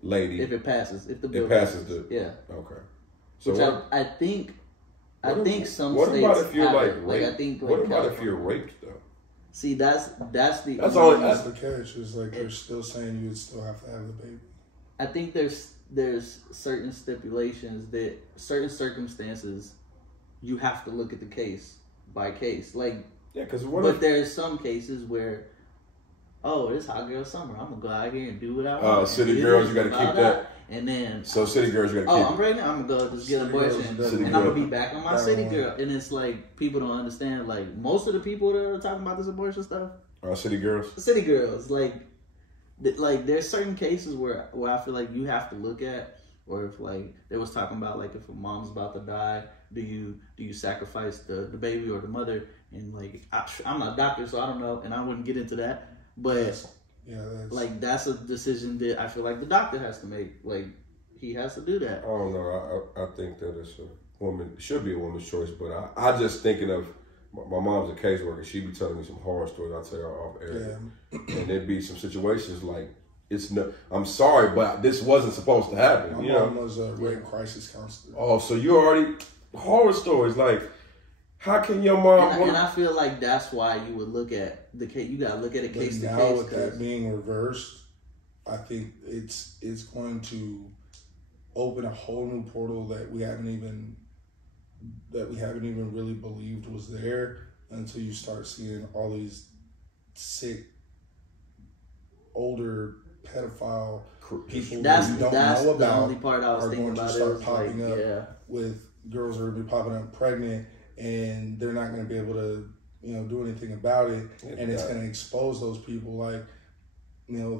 lady." If it passes, if the bill passes. Yeah. Okay. So which I think. I think some what states. What about if you're like I think. What about if you're raped though? See, that's the catch. Is like they're still saying you would still have to have the baby. I think there's certain stipulations that certain circumstances you have to look at the case by case. Like but there's some cases where it's hot girl summer. I'm gonna go out here and do what I want. City girls, you gotta keep that. And then city girls, you gotta keep. I'm pregnant. I'm gonna go just get an abortion, and I'm gonna be back on my city girl. And it's like people don't understand. Like most of the people that are talking about this abortion stuff are city girls. City girls, like there's certain cases where I feel like you have to look at, or if like they was talking about like if a mom's about to die, do you sacrifice the baby or the mother? And like I'm not a doctor, so I don't know, and I wouldn't get into that, but. That's a decision that I feel like the doctor has to make. Like, he has to do that. I don't know. I think that it's should be a woman's choice, but I just thinking of my mom's a caseworker. She be telling me some horror stories. I'll tell you off air. Yeah. And there'd be some situations like, I'm sorry, but this wasn't supposed to happen. My mom was a rape crisis counselor. Oh, so you already, horror stories, like, how can your mom? And I feel like that's why you would look at the case. You gotta look at a case to case. Now with that being reversed, I think it's going to open a whole new portal that we haven't even really believed was there until you start seeing all these sick, older pedophile people you don't know about. The only part I was thinking about start popping up with girls who are going to be popping up pregnant. And they're not going to be able to, do anything about it. And it's going to expose those people. Like,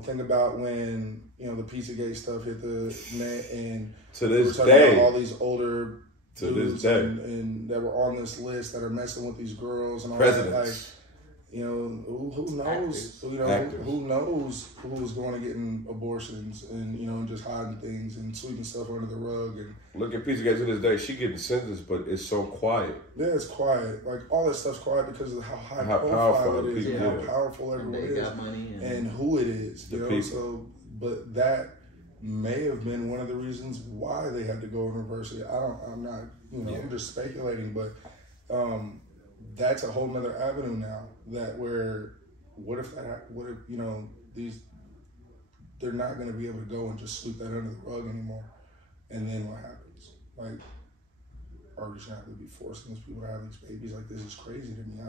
think about when, the Pizzagate stuff hit the net and to this day, all these older dudes and that were on this list that are messing with these girls and all presidents. That. Like, who knows? Who knows who's going to getting abortions and just hiding things and sweeping stuff under the rug and look at Pizzagate to this day. She getting sentenced, but it's so quiet. Yeah, it's quiet. Like all that stuff's quiet because of how high profile it is, and how powerful everyone is, and who it is. So, but that may have been one of the reasons why they had to go in reverse. I'm not. I'm just speculating, but. That's a whole nother avenue now. What if they're not going to be able to go and just sweep that under the rug anymore, and then what happens? Like, are we just going to have to be forcing these people to have these babies? Like, this is crazy to me.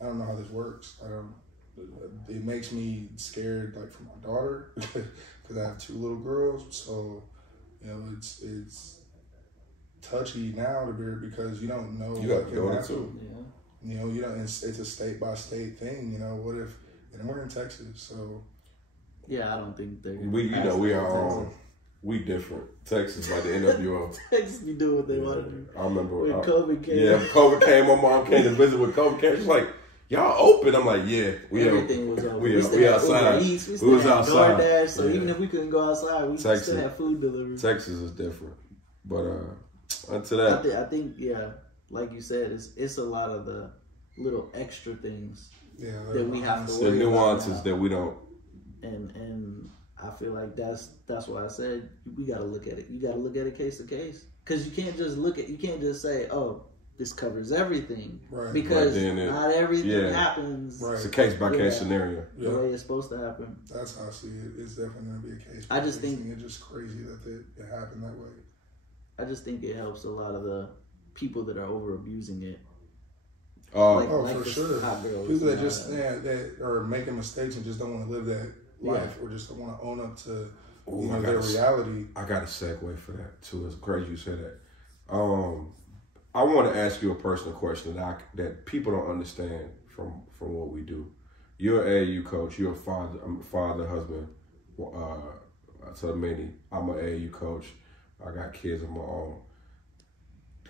I don't know how this works. It makes me scared, like for my daughter, because I have 2 little girls. So, it's touchy now to be because you don't know what can happen. It's a state by state thing. What if? And we're in Texas, so I don't think they're. We are all We different. Texas like the NWO. Texas be doing what they want to do. I remember when COVID came. Yeah, COVID came. My mom came to visit when COVID came. She's like, "Y'all open?" I'm like, "Yeah, everything was open. We outside. We was outside. DoorDash, so even if we couldn't go outside, we still have food delivery. Texas is different, but until that, I think like you said, it's a lot of the little extra things that we have to worry about. The nuances that we don't. And I feel like that's why I said we got to look at it. You got to look at it case to case, because you can't just say, oh, this covers everything, right? Because not everything happens. Right. It's a case by case scenario. The way it's supposed to happen. That's how I see it. It's definitely gonna be a case. I just think it's just crazy that it happened that way. I just think it helps a lot of the people that are over abusing it. Like for sure. People that just that are making mistakes and just don't want to live that life, or just don't want to own up to their reality. I got a segue for that too. It's crazy you said that. I want to ask you a personal question that people don't understand from what we do. You're an AAU coach. You're a father. I'm a father, husband. To many, I'm an AAU coach. I got kids of my own.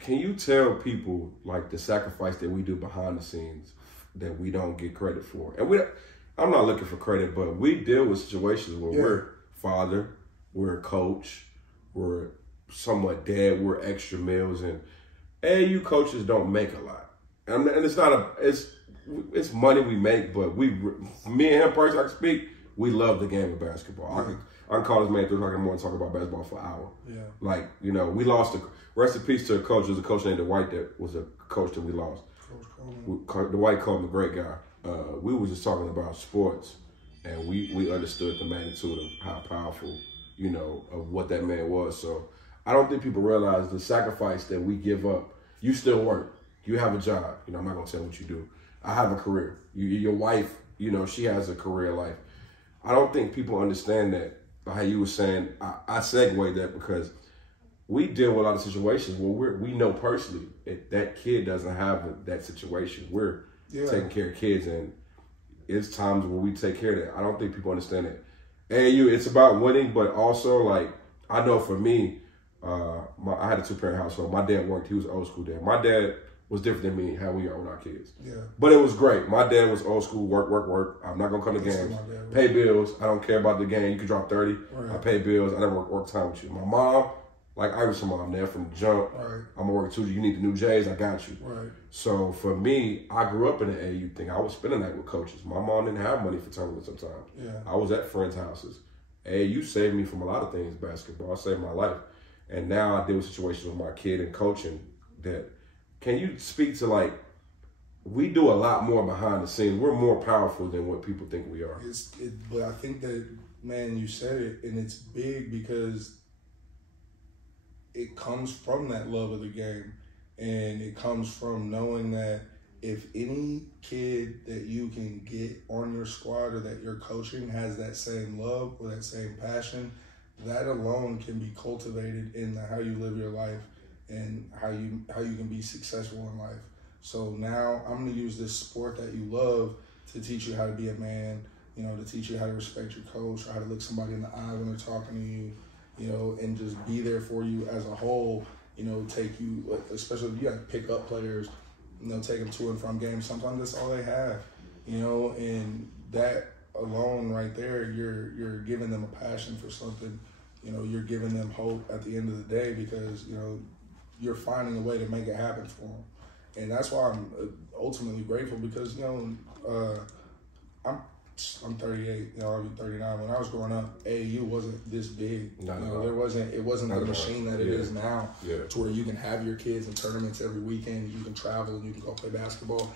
Can you tell people like the sacrifice that we do behind the scenes that we don't get credit for? And I'm not looking for credit, but we deal with situations where we're father, we're a coach, we're somewhat dad, we're extra meals, and AAU coaches don't make a lot. And it's not it's money we make, but me and him personally, I can speak, we love the game of basketball. Yeah. I can call this man 3 o'clock in the morning and talk about basketball for an hour. Yeah. Like, we lost rest in peace to a coach. There's a coach named Dwight that was a coach that we lost. Dwight Coleman, a great guy. We were just talking about sports, and we understood the magnitude of how powerful, of what that man was. So I don't think people realize the sacrifice that we give up. You still work. You have a job. I'm not going to tell what you do. I have a career. Your wife, she has a career life. I don't think people understand that. How you were saying, I segued that because we deal with a lot of situations where we know personally that kid doesn't have that situation. We're taking care of kids, and it's times where we take care of that. I don't think people understand it. AAU, it's about winning, but also, like, I know for me, I had a 2-parent household. My dad worked. He was an old school dad. My dad was different than me, how we are with our kids. Yeah. But it was great. My dad was old school, work. I'm not going to come to games. Pay bills. I don't care about the game. You can drop 30. Right. I pay bills. I never work time with you. My mom, like I was mom there from the jump. Right. I'm going to work too. You need the new J's. I got you. Right. So for me, I grew up in the AAU thing. I was spending that with coaches. My mom didn't have money for tournaments sometimes. Yeah. I was at friends' houses. AAU saved me from a lot of things, basketball. Saved my life. And now I deal with situations with my kid and coaching that. Can you speak to, like, we do a lot more behind the scenes. We're more powerful than what people think we are. But I think that, man, you said it, and it's big because it comes from that love of the game. And it comes from knowing that if any kid that you can get on your squad or that you're coaching has that same love or that same passion, that alone can be cultivated in how you live your life and how you can be successful in life. So now I'm going to use this sport that you love to teach you how to be a man, to teach you how to respect your coach or how to look somebody in the eye when they're talking to you, and just be there for you as a whole, take you, especially if you got to pick up players, take them to and from games. Sometimes that's all they have, and that alone right there, you're giving them a passion for something, you're giving them hope at the end of the day because, you're finding a way to make it happen for them. And that's why I'm ultimately grateful because, I'm 38, I'll be 39. When I was growing up, AAU wasn't this big. It wasn't the machine that it is now to where you can have your kids in tournaments every weekend, you can travel and you can go play basketball.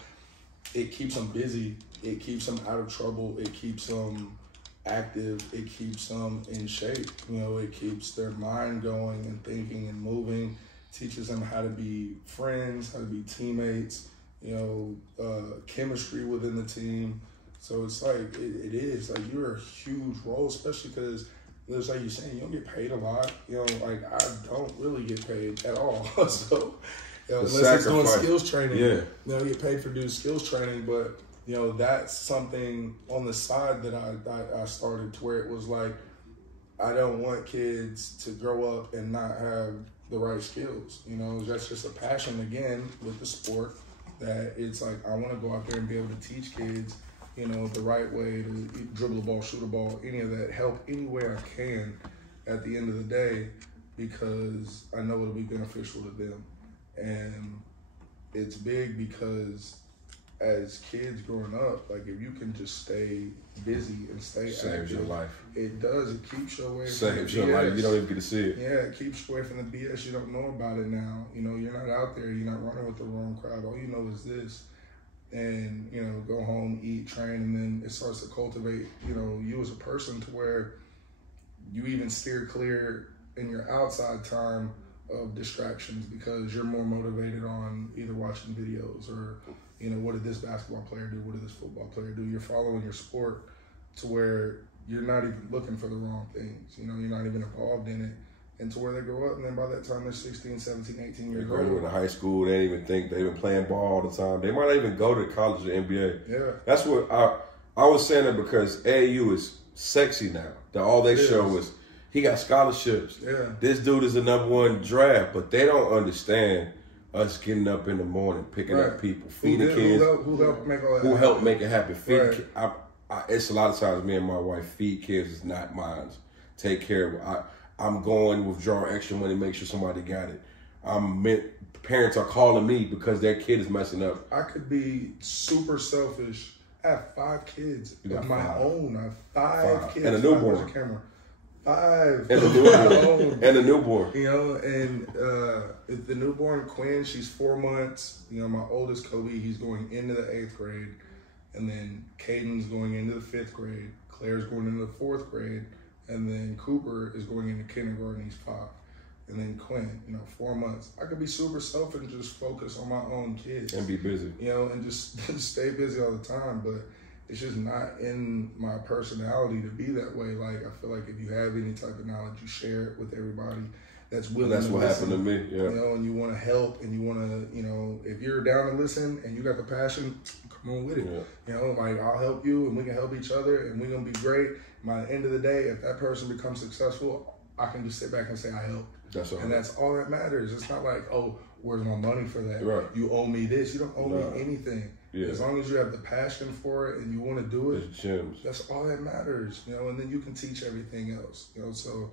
It keeps them busy. It keeps them out of trouble. It keeps them active. It keeps them in shape. It keeps their mind going and thinking and moving. Teaches them how to be friends, how to be teammates, chemistry within the team. So it's like, it is like you're a huge role, especially because it's like you're saying, you don't get paid a lot. Like I don't really get paid at all. So unless it's doing skills training, I get paid for doing skills training. But that's something on the side that I started to where it was like, I don't want kids to grow up and not have the right skills. You know, that's just a passion again with the sport. That it's like I want to go out there and be able to teach kids, you know, the right way to dribble the ball, shoot a ball, any of that, help any way I can at the end of the day, because I know it'll be beneficial to them. And it's big because as kids growing up, like if you can just stay busy and stay saves active, your life. It does. It keeps you away from Saves the your BS. life. You don't even get to see it. Yeah, it keeps you away from the BS. You don't know about it now. You know, you're not out there. You're not running with the wrong crowd. All you know is this. And, you know, go home, eat, train, and then it starts to cultivate, you know, you as a person to where you even steer clear in your outside time of distractions because you're more motivated on either watching videos or, you know, what did this basketball player do? What did this football player do? You're following your sport to where you're not even looking for the wrong things. You know, you're not even involved in it. And to where they grow up, and then by that time they're 16, 17, 18 years old. They graduate high school, they don't even think they've been playing ball all the time. They might not even go to college or NBA. Yeah. That's what I was saying that because AAU is sexy now. That all they show is he got scholarships. Yeah. This dude is the #1 draft, but they don't understand us getting up in the morning, picking up people, feeding kids. Who helped make all that Who happen? helped make it happen. Feeding Right. it's a lot of times me and my wife feed kids is not mine. Take care of it. I'm going withdraw extra money, make sure somebody got it. Parents are calling me because their kid is messing up. I could be super selfish. I have 5 kids of my 5. own. I have 5 kids. And a newborn. 5. And a newborn. And a newborn. You know, and the newborn Quinn, she's 4 months. You know, my oldest Kobe, he's going into the 8th grade. And then Caden's going into the 5th grade. Claire's going into the 4th grade. And then Cooper is going into kindergarten, he's 5. And then Quinn, you know, 4 months. I could be super selfish and just focus on my own kids. And be busy. You know, and just stay busy all the time. But it's just not in my personality to be that way. Like, I feel like if you have any type of knowledge, you share it with everybody that's willing That's to what listen. happened to me, yeah. You know, and you want to help and you want to, you know, if you're down to listen and you got the passion, come on with it. Yeah. You know, like I'll help you and we can help each other and we're going to be great. By the end of the day, if that person becomes successful, I can just sit back and say I helped. That's all. And that's all that matters. It's not like, oh, where's my money for that? Right. You owe me this. You don't owe me anything. Yeah. As long as you have the passion for it and you want to do it, It's gems. that's all that matters. You know, and then you can teach everything else. You know, so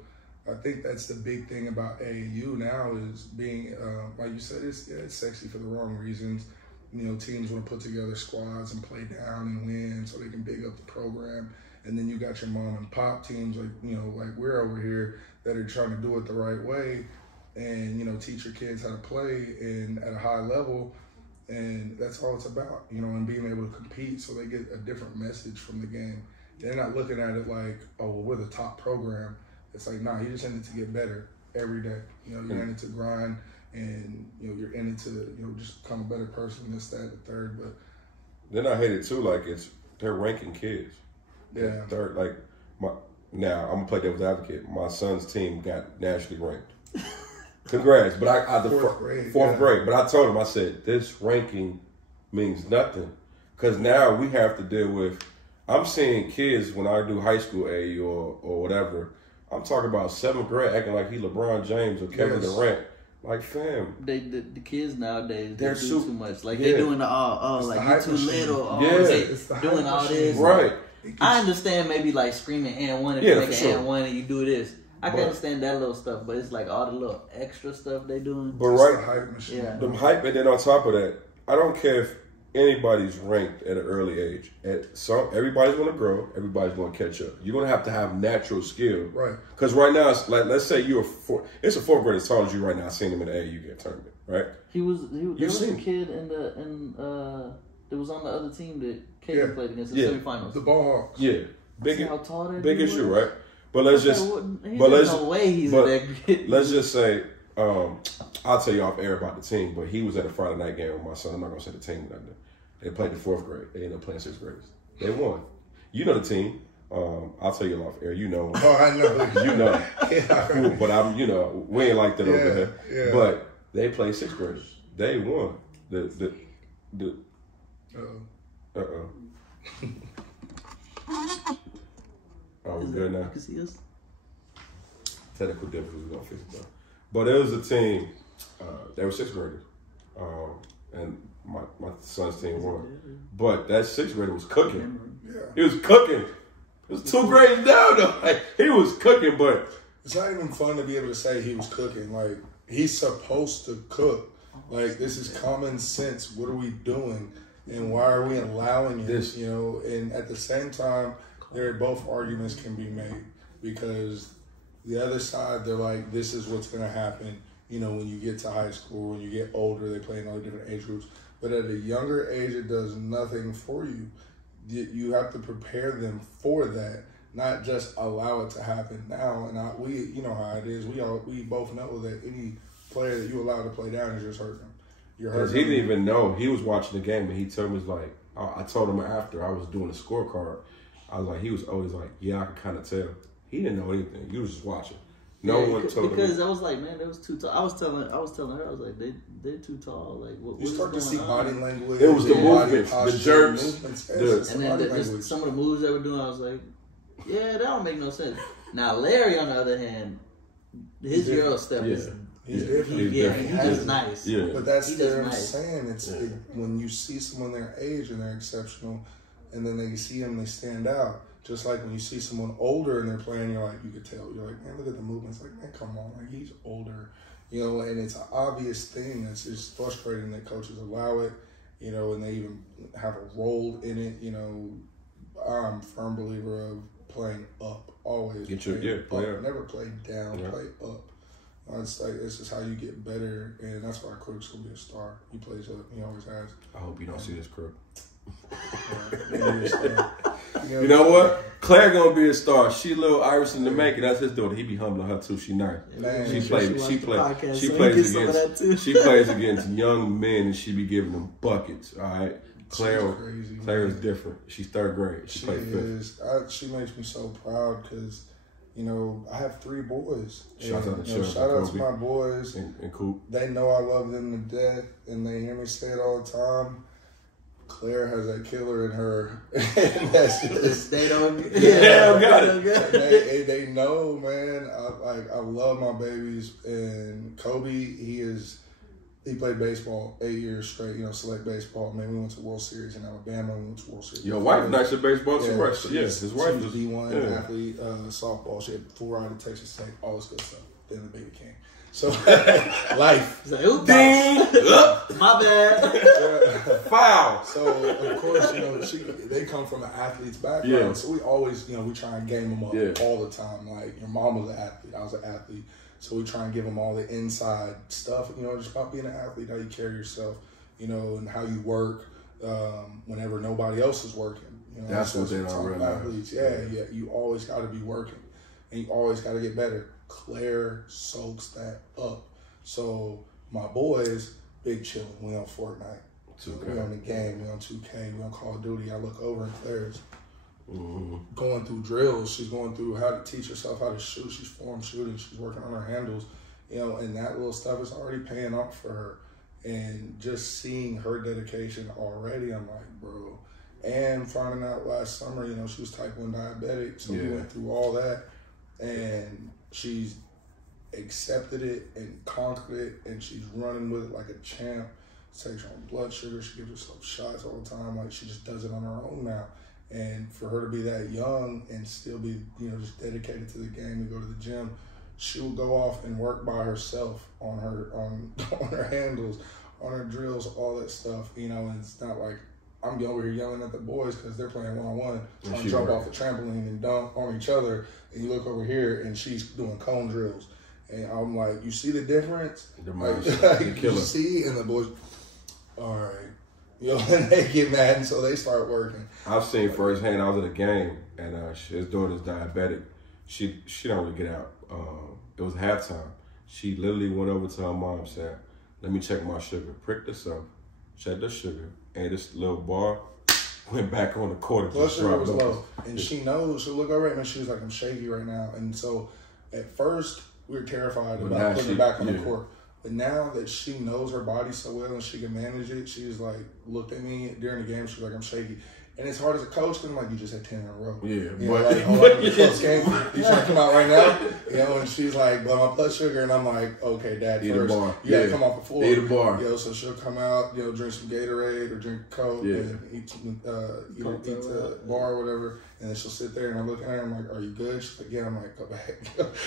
I think that's the big thing about AAU now is being, like you said, it's sexy for the wrong reasons. You know, teams want to put together squads and play down and win so they can big up the program. And then you got your mom and pop teams like, you know, like we're over here that are trying to do it the right way and, you know, teach your kids how to play and at a high level. And that's all it's about, you know, and being able to compete so they get a different message from the game. They're not looking at it like, oh, well, we're the top program. It's like, nah, you're just in it to get better every day. You know, you're in it to grind and, you know, you're in it to, you know, just become a better person, this, that, the third. But then I hate it too, like they're ranking kids. yeah. Third, like now I'm gonna play devil's advocate. My son's team got nationally ranked. Congrats, but I Fourth grade, fourth grade. But I told him, I said, this ranking means nothing because now we have to deal with. I'm seeing kids when I do high school AAU or whatever. I'm talking about 7th grade acting like he LeBron James or Kevin Durant. Like, fam. The kids nowadays, They're they do too much. Like, yeah. they doing the, like, you too little. They the doing all this. Right. I understand maybe, like, screaming and one if you make an and one and you do this. I can understand that little stuff, but it's like all the little extra stuff they doing. But It's right, the hype machine. Yeah. them hype, and then on top of that, I don't care if anybody's ranked at an early age. Everybody's going to grow. Everybody's going to catch up. You're going to have natural skill. Right. Because right now, it's like, let's say you're it's a 4th grader as tall as you right now. I seen him in the AAU game tournament, right? There was a kid that was on the other team that Kaden played against in the semifinals. The ball hawks. Yeah. See how tall that big dude as you, was? right? But let's just, no way he's that good. Let's just say, I'll tell you off air about the team, but he was at a Friday night game with my son. I'm not going to say the team that day. They played the 4th grade. They ended up playing 6th graders. They won. You know the team. I'll tell you off air. You know. Oh, I know. You know. Yeah. Cool, but I'm, you know, we ain't like that over here. Yeah. But they played 6th graders. They won. Oh, we good now? You can see us. technical difficulties. We're gonna fix it though. But it was a team. They were 6th graders, and my son's team won. But that 6th grader was cooking. Yeah. He was cooking. It was 2 grades down though. Like, he was cooking, but it's not even fun to be able to say he was cooking. Like, he's supposed to cook. Like, this is common sense. What are we doing? And why are we allowing it? You know, and at the same time, both arguments can be made, because the other side, they're like, this is what's going to happen, you know, when you get to high school, when you get older, they play in all different age groups. But at a younger age, it does nothing for you. You have to prepare them for that, not just allow it to happen now. And you know how it is. We both know that any player that you allow to play down is just hurting them. Because he didn't even know. He was watching the game, and he told me, like, I told him after I was doing the scorecard, I was like, he was always like, yeah, I could kind of tell. He didn't know anything. He was just watching. No one told him. Because I was like, man, they was too tall. I was telling her, I was like, they're too tall. Like, what? You start to see body language. It was the movements, the jerks, and then just some of the moves they were doing. I was like, yeah, that don't make no sense. Now Larry, on the other hand, his Euro step is. He's different. He does nice. Yeah. But that's what I'm saying. When you see someone their age and they're exceptional, and then they see them, they stand out. Just like when you see someone older and they're playing, you're like, you could tell. You're like, man, look at the movements. Like, man, come on. Like, he's older. You know, and it's an obvious thing. It's just frustrating that coaches allow it, you know, and they even have a role in it. You know, I'm a firm believer of playing up. Always. Never play down, play up. It's like, this is how you get better, and that's why Crook's gonna be a star. He plays up. He always has. I hope you don't see this Crook. You know what? Claire gonna be a star. She little Iris in the making. That's his daughter. He be humbling her too. She nice. Man, she plays against young men, and she be giving them buckets. All right. Claire is different. She's 3rd grade. She plays 5th. She makes me so proud because, you know, I have 3 boys. Shout out to my boys. And Coop. They know I love them to death, and they hear me say it all the time. Claire has that killer in her. And that's just, they don't got it. They know, man. I love my babies. And Kobe, he played baseball 8 years straight, you know, select baseball. Man, we went to World Series in Alabama. We went to World Series. Your wife nice at baseball too, right? His wife was D1 athlete, softball. She had full ride to Texas State, all this good stuff. Then the baby came. So, life. Like, oops. Ding! My bad. Foul. So, of course, you know, they come from an athlete's background. Yeah. So, we always, you know, we try and game them up all the time. Like, your mom was an athlete. I was an athlete. So, we try and give them all the inside stuff, you know, just about being an athlete, how you carry yourself, you know, and how you work whenever nobody else is working. You know, that's what they don't realize. Athletes, you always got to be working. And you always got to get better. Claire soaks that up. So my boys, big chillin'. We on Fortnite. We on the game. We on 2K. We on Call of Duty. I look over and Claire's going through drills. She's going through how to teach herself how to shoot. She's form shooting. She's working on her handles. You know, and that little stuff is already paying off for her. And just seeing her dedication already, I'm like, bro. And finding out last summer, you know, she was type 1 diabetic. So we went through all that. And she's accepted it and conquered it, and she's running with it like a champ. She takes her own blood sugar. She gives herself shots all the time. Like, she just does it on her own now. And for her to be that young and still be, you know, just dedicated to the game and go to the gym, she will go off and work by herself on her handles, on her drills, all that stuff. You know, and it's not like I'm over here yelling at the boys because they're playing one-on-one, trying to jump off the trampoline and dunk on each other. And you look over here, and she's doing cone drills. And I'm like, you see the difference? You see? And the boys, all right. You know, and they get mad, and so they start working. I've seen firsthand. I was at a game, and his daughter's diabetic. She don't really get out. It was halftime. She literally went over to her mom and said, let me check my sugar. Pricked herself, checked the sugar, and this little bar went back on the court. Blood sugar was low. And she knows. She'll look over at me, and she was like, I'm shaky right now. And so at first, we were terrified about putting her back on the court. But now that she knows her body so well and she can manage it, she's like, looked at me during the game, she was like, I'm shaky. And it's hard as a coach because I'm like, you just had 10 in a row. Yeah, you know, but like, hold on, close game. You trying to come out right now? You know, and she's like, blood my blood sugar, and I'm like, okay, Dad, Eat first, a bar. you gotta come off the floor. Eat a bar. You know, so she'll come out, you know, drink some Gatorade or drink Coke, and eat the bar or whatever, and then she'll sit there, and I'm looking at her, I'm like, are you good? She's like, yeah. I'm like, go back.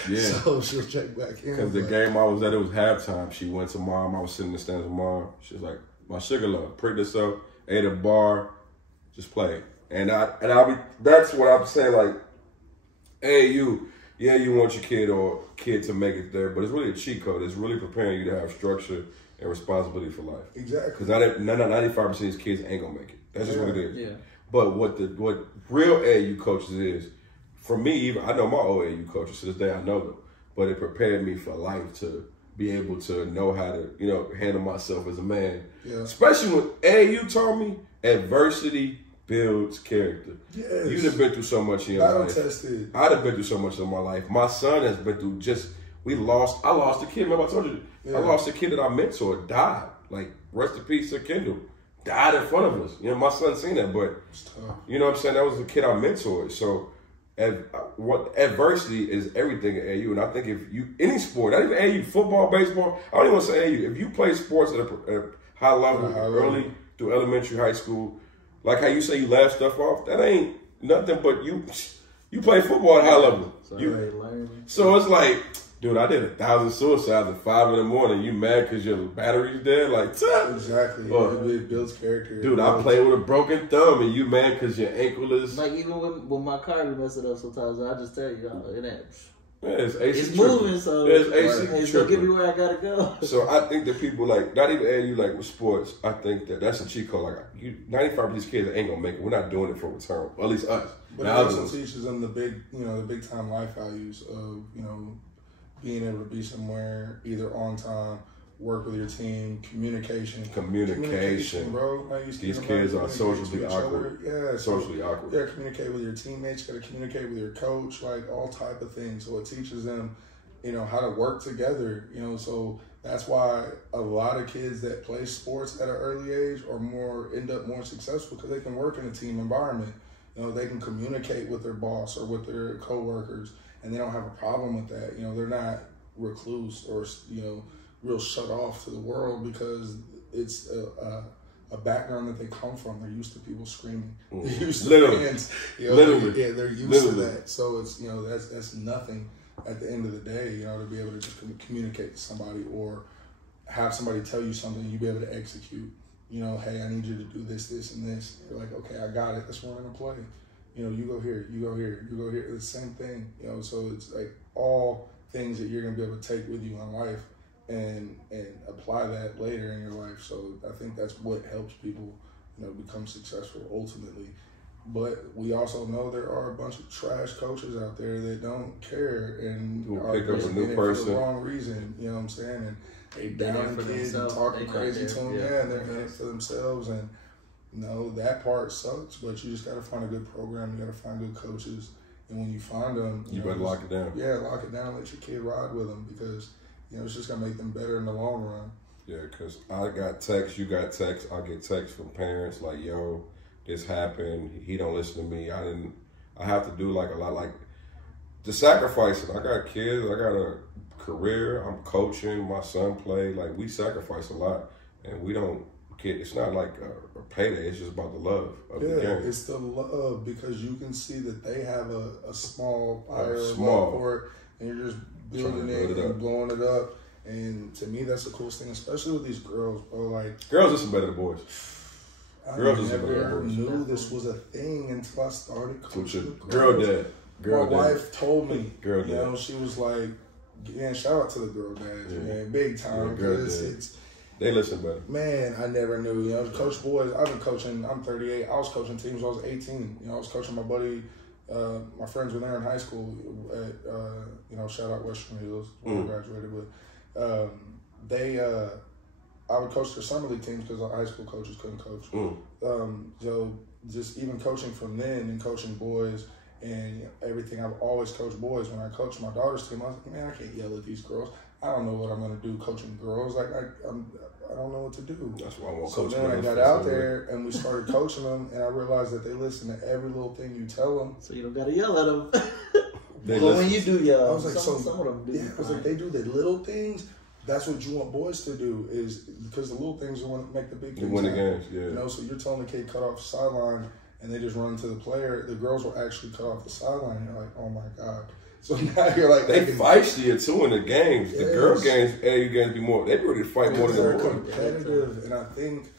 Yeah. So she'll check back in. Because the game I was at, it was halftime. She went to Mom. I was sitting in the stands with Mom. She was like, my sugar love, pricked herself, ate a bar, just play. And that's what I'm saying, like, AAU, yeah, you want your kid to make it there, but it's really a cheat code. It's really preparing you to have structure and responsibility for life. Exactly. Because 95% of these kids ain't gonna make it. That's just what it is. Yeah. But what real AAU coaches is, for me, even I know my old AAU coaches to this day, I know them, but it prepared me for life to be able to know how to, you know, handle myself as a man. Yeah. Especially when AAU taught me adversity builds character. Yes. You've been through so much in your life. Tested. I'd have been through so much in my life. My son has been through I lost a kid. Remember I told you, I lost a kid that I mentored, died. Like, rest in peace to Kendall. Died in front of us. You know, my son seen that, but, you know what I'm saying? That was a kid I mentored. So, adversity is everything at AAU. And I think if you, any sport, not even AAU, football, baseball, I don't even want to say AAU. If you play sports at a high level, early through elementary, high school, like how you say you laugh stuff off, that ain't nothing but you play football at high level. So it's like, dude, I did 1,000 suicides at 5 in the morning. You mad because your battery's dead? Like, exactly. It builds character. Dude, I play with a broken thumb and you mad because your ankle is... Like, even when my car be messing up sometimes, I just tell you, it ain't... Yeah, it's moving, so it's gonna get me where I gotta go. So I think that people, like, not even AAU, like with sports, I think that's a cheat code. Like, 95% of these kids ain't gonna make it. We're not doing it for return, or at least us. But it also teaches them the big time life values of, you know, being able to be somewhere either on time, work with your team, communication, bro. These kids are socially awkward. Socially awkward. Yeah, communicate with your teammates. Got to communicate with your coach. Like, all type of things. So it teaches them, you know, how to work together. You know, so that's why a lot of kids that play sports at an early age end up more successful because they can work in a team environment. You know, they can communicate with their boss or with their coworkers, and they don't have a problem with that. You know, they're not recluse or, you know, real shut off to the world because it's a background that they come from. They're used to people screaming. They're used to fans. You know, they're used to that. So it's, you know, that's nothing at the end of the day, you know, to be able to just communicate to somebody or have somebody tell you something, you be able to execute. You know, hey, I need you to do this, this, and this. You're like, okay, I got it. That's what I'm gonna play. You know, you go here, you go here, you go here. It's the same thing. You know, so it's like all things that you're gonna be able to take with you in life and apply that later in your life. So I think that's what helps people, you know, become successful ultimately. But we also know there are a bunch of trash coaches out there that don't care and are pick up a new person for the wrong reason. You know what I'm saying? And they down kids and talking crazy to them. Yeah, and they're in it for themselves. And you know, that part sucks. But you just got to find a good program. You got to find good coaches. And when you find them, you better lock it down. Yeah, lock it down. Let your kid ride with them because, you know, it's just gonna make them better in the long run. Yeah, because I got texts, you got texts. I get texts from parents like, "Yo, this happened. He don't listen to me. I have to do like a lot, like the sacrifices. I got kids. I got a career. I'm coaching. My son play. Like, we sacrifice a lot, and we don't get. It's not like a payday. It's just about the love of the game. Yeah, it's the love because you can see that they have a small fire for it, and you're just building it and blowing it up. And to me, that's the coolest thing, especially with these girls, bro. Like, girls listen better than boys. I never knew this was a thing until I started coaching. Girl dad. My wife told me. Girl dad. You know, she was like, "Yeah, shout out to the girl dads, man, big time." Because they listen better. Man, I never knew. You know, coach boys. I've been coaching. I'm 38. I was coaching teams when I was 18. You know, I was coaching my buddy. My friends were there in high school. At you know, shout out Western Hills where I graduated with. I would coach their summer league teams because our high school coaches couldn't coach. So just even coaching from then and coaching boys and everything, I've always coached boys. When I coached my daughter's team, I was like, man, I can't yell at these girls. I don't know what I'm gonna do coaching girls. Like I don't know what to do. That's why I want to so coach. then I got out there and we started coaching them, and I realized that they listen to every little thing you tell them. So you don't gotta yell at them. But when you do yell, I was like, some of them do. Yeah, because like they do the little things. That's what you want boys to do, is because the little things are want to make the big things. You win the games, yeah. You know, so you're telling the kid cut off the sideline, and they just run to the player. The girls will actually cut off the sideline. And you're like, oh my god. So now you're like, they feisty too in the games. Yes. The girl games, AAU games be more. They really fight more than they're the boys. competitive, and I think,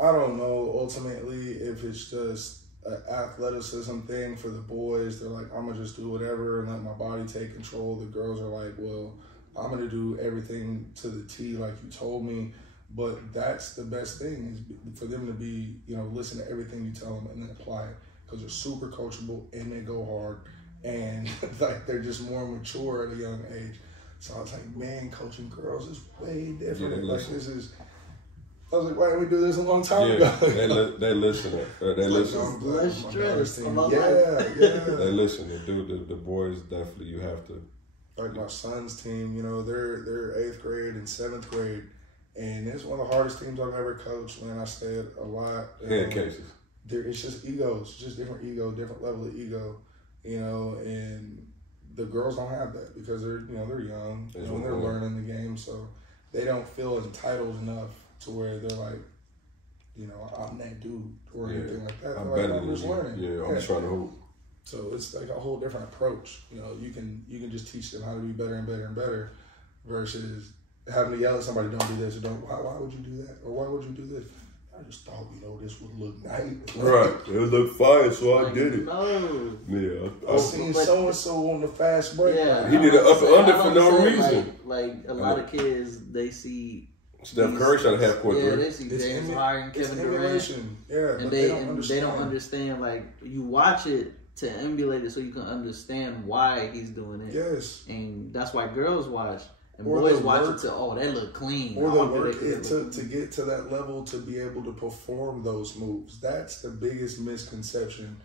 I don't know, ultimately if it's just an athleticism thing for the boys. They're like, I'm gonna just do whatever and let my body take control. The girls are like, well, I'm gonna do everything to the T like you told me. But that's the best thing, is for them to be, you know, listen to everything you tell them and then apply it, because they're super coachable and they go hard, and like they're just more mature at a young age. So I was like, man, coaching girls is way different. Yeah, like this is. I was like, why didn't we do this a long time ago? they listen. They listen. Less stress. Yeah. They listen. They do. The boys definitely. You have to. Like my son's team, you know, they're 8th grade and 7th grade, and it's one of the hardest teams I've ever coached. Man, I say it a lot. Head cases. It's just egos, just different ego, different level of ego, you know. And the girls don't have that because they're young, you know, and they're learning the game, so they don't feel entitled enough to where they're like, you know, I'm that dude or anything like that. I'm like, better than just you. learning. Yeah, I'm just trying to hoop. So it's like a whole different approach. You know, you can just teach them how to be better and better and better, versus having to yell at somebody, don't do this or don't. Why would you do that, or why would you do this? I just thought, you know, this would look nice. Right, it would look fine, so I did it. No. Yeah, I seen so and so on the fast break. Yeah, he did an up and under for no reason. Like a lot of kids, they see Steph Curry shot a half court three. they see James Harden, Kevin Durant, and they don't understand. Like you watch it to emulate it so you can understand why he's doing it. Yes. And that's why girls watch. And or boys watch it to, oh, that look clean. Or the work it took to get to that level to be able to perform those moves. That's the biggest misconception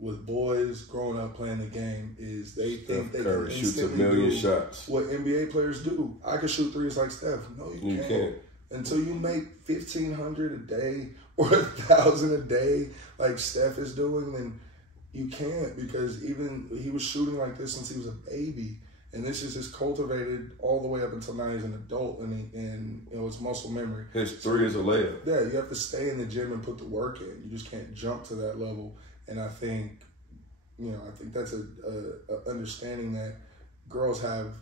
with boys growing up playing the game, is they think they can shoots a instantly million do shots. What NBA players do. I can shoot threes like Steph. No, you can't. Until you make 1,500 a day or 1,000 a day like Steph is doing, then you can't, because even he was shooting like this since he was a baby, and this is just cultivated all the way up until now he's an adult, and you know, it's muscle memory. His three is a layup. Yeah, you have to stay in the gym and put the work in. You just can't jump to that level. And I think that's a understanding that girls have.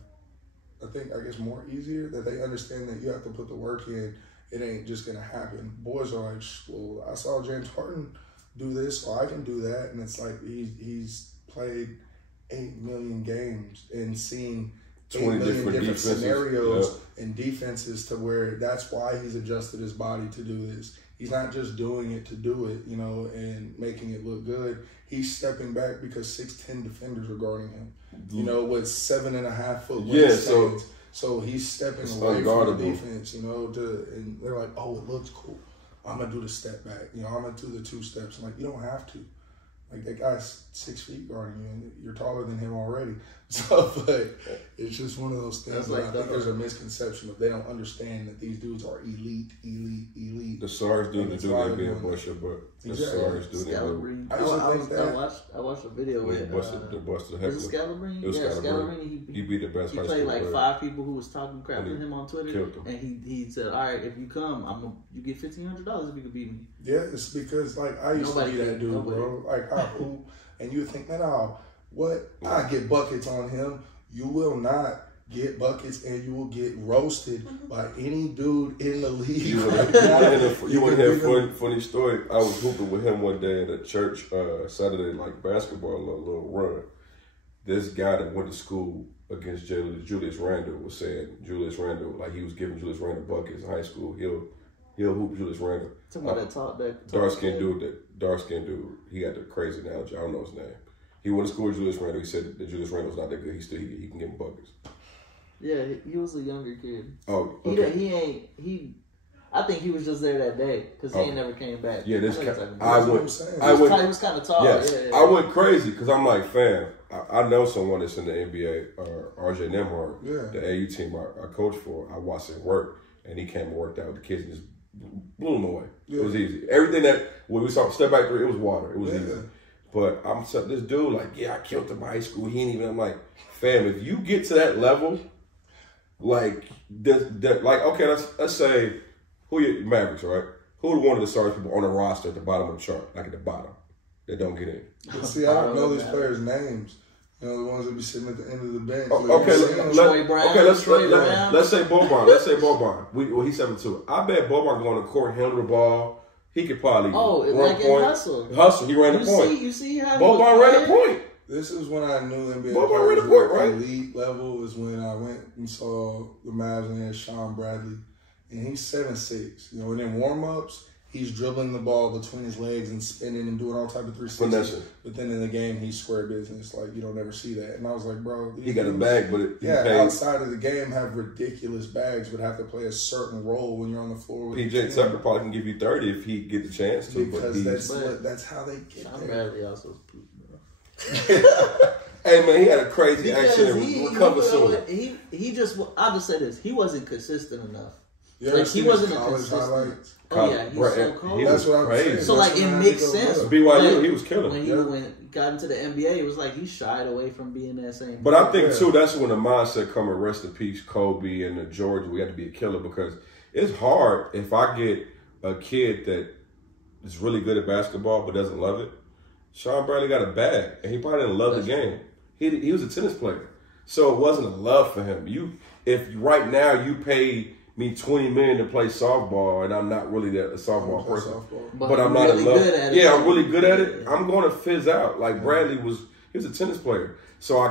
I guess more easier, that they understand that you have to put the work in. It ain't just gonna happen. Boys are like, well, I saw James Harden do this, so I can do that. And it's like he's played 8 million games and seen 8 million different scenarios and defenses, to where that's why he's adjusted his body to do this. He's not just doing it to do it, you know, and making it look good. He's stepping back because 6'10" defenders are guarding him, you know, with 7.5 foot wingspans. So he's stepping away from the defense, you know, and they're like, oh, it looks cool. I'm going to do the step back. You know, I'm going to do the 2 steps. I'm like, you don't have to. Like, that guy's 6 feet guarding you, and you're taller than him already. So, but it's just one of those things that I think there's a misconception of. They don't understand that these dudes are elite. The SARS dude that do that being bust your butt. The SARS dude that I watched a video with Busted was it Scalabrine? Yeah, Scalabrine. He beat the best. He played like 5 people who was talking crap to him on Twitter, and he said, "All right, if you come, you get $1,500 if you can beat me." Yeah, it's because like I used to be that dude, bro. Like I hoop, and you think, man, I get buckets on him. You will not get buckets, and you will get roasted by any dude in the league. You want to hear a funny story? I was hooping with him one day at a church Saturday, like basketball, a little run. This guy that went to school against Julius Randle was saying Julius Randle, like he was giving Julius Randle buckets in high school. He'll hoop Julius Randle. Dark skinned dude. He got the crazy analogy. I don't know his name. He went to school with Julius Randle. He said that Julius Randle's not that good. He can give him buckets. Yeah, he was a younger kid. Oh, okay. He I think he was just there that day because he ain't never came back. Yeah, he was kind of tall. Yes, Yeah. I went crazy because I'm like, fam, I know someone that's in the NBA, RJ Nembhard, Yeah. the AAU team I coach for. I watched him work, and he came and worked out with the kids and just blew them away. Yeah. It was easy. Everything that when we saw step back three, it was water. It was Yeah. easy. But I'm this dude like, yeah, I killed him in high school. He ain't even. I'm like, fam, if you get to that level, like, like okay, let's say who you Mavericks, right? Who are one of the stars people on the roster at the bottom of the chart, like at the bottom, that don't get in? But see, I don't know these players' names. You know, the ones that be sitting at the end of the bench. Okay, let's say Boban. Let's say Boban. Well, he's 7'2". I bet Boban going to court, handle the ball. He could probably run like point. Hustle. He ran the point. You see how Boban ran the point. This is when I knew NBA Boban ran the players point, right? elite level is when I went and saw the Mavs and they had Sean Bradley. And he's 7'6". You know, and in warm-ups, he's dribbling the ball between his legs and spinning and doing all type of 360s. But then in the game, he's square business. Like, you don't ever see that. And I was like, bro. He got a bag, but outside of the game, have ridiculous bags, but have to play a certain role when you're on the floor. With PJ Tucker probably can give you 30 if he get the chance to. Because that's how they get Sean there. Bradley also poop, bro. Hey, man, he had a crazy accident. Recovered soon. I'll just say this. He wasn't consistent enough. Yeah, like, he wasn't a college consistent. highlights. Oh yeah, he's so cold. That's what I'm saying. So like, it makes sense. BYU, he was killing. When he got into the NBA, it was like he shied away from being that same. But I think too, that's when the mindset come and rest in peace, Kobe and the George. We had to be a killer because it's hard if I get a kid that is really good at basketball but doesn't love it. Sean Bradley got a bag, and he probably didn't love the game. He was a tennis player, so it wasn't a love for him. If right now you pay me $20 million to play softball, and I'm not really a softball person, but I'm not in love. Yeah, I'm really good at it. I'm going to fizz out. Like Bradley he was a tennis player, so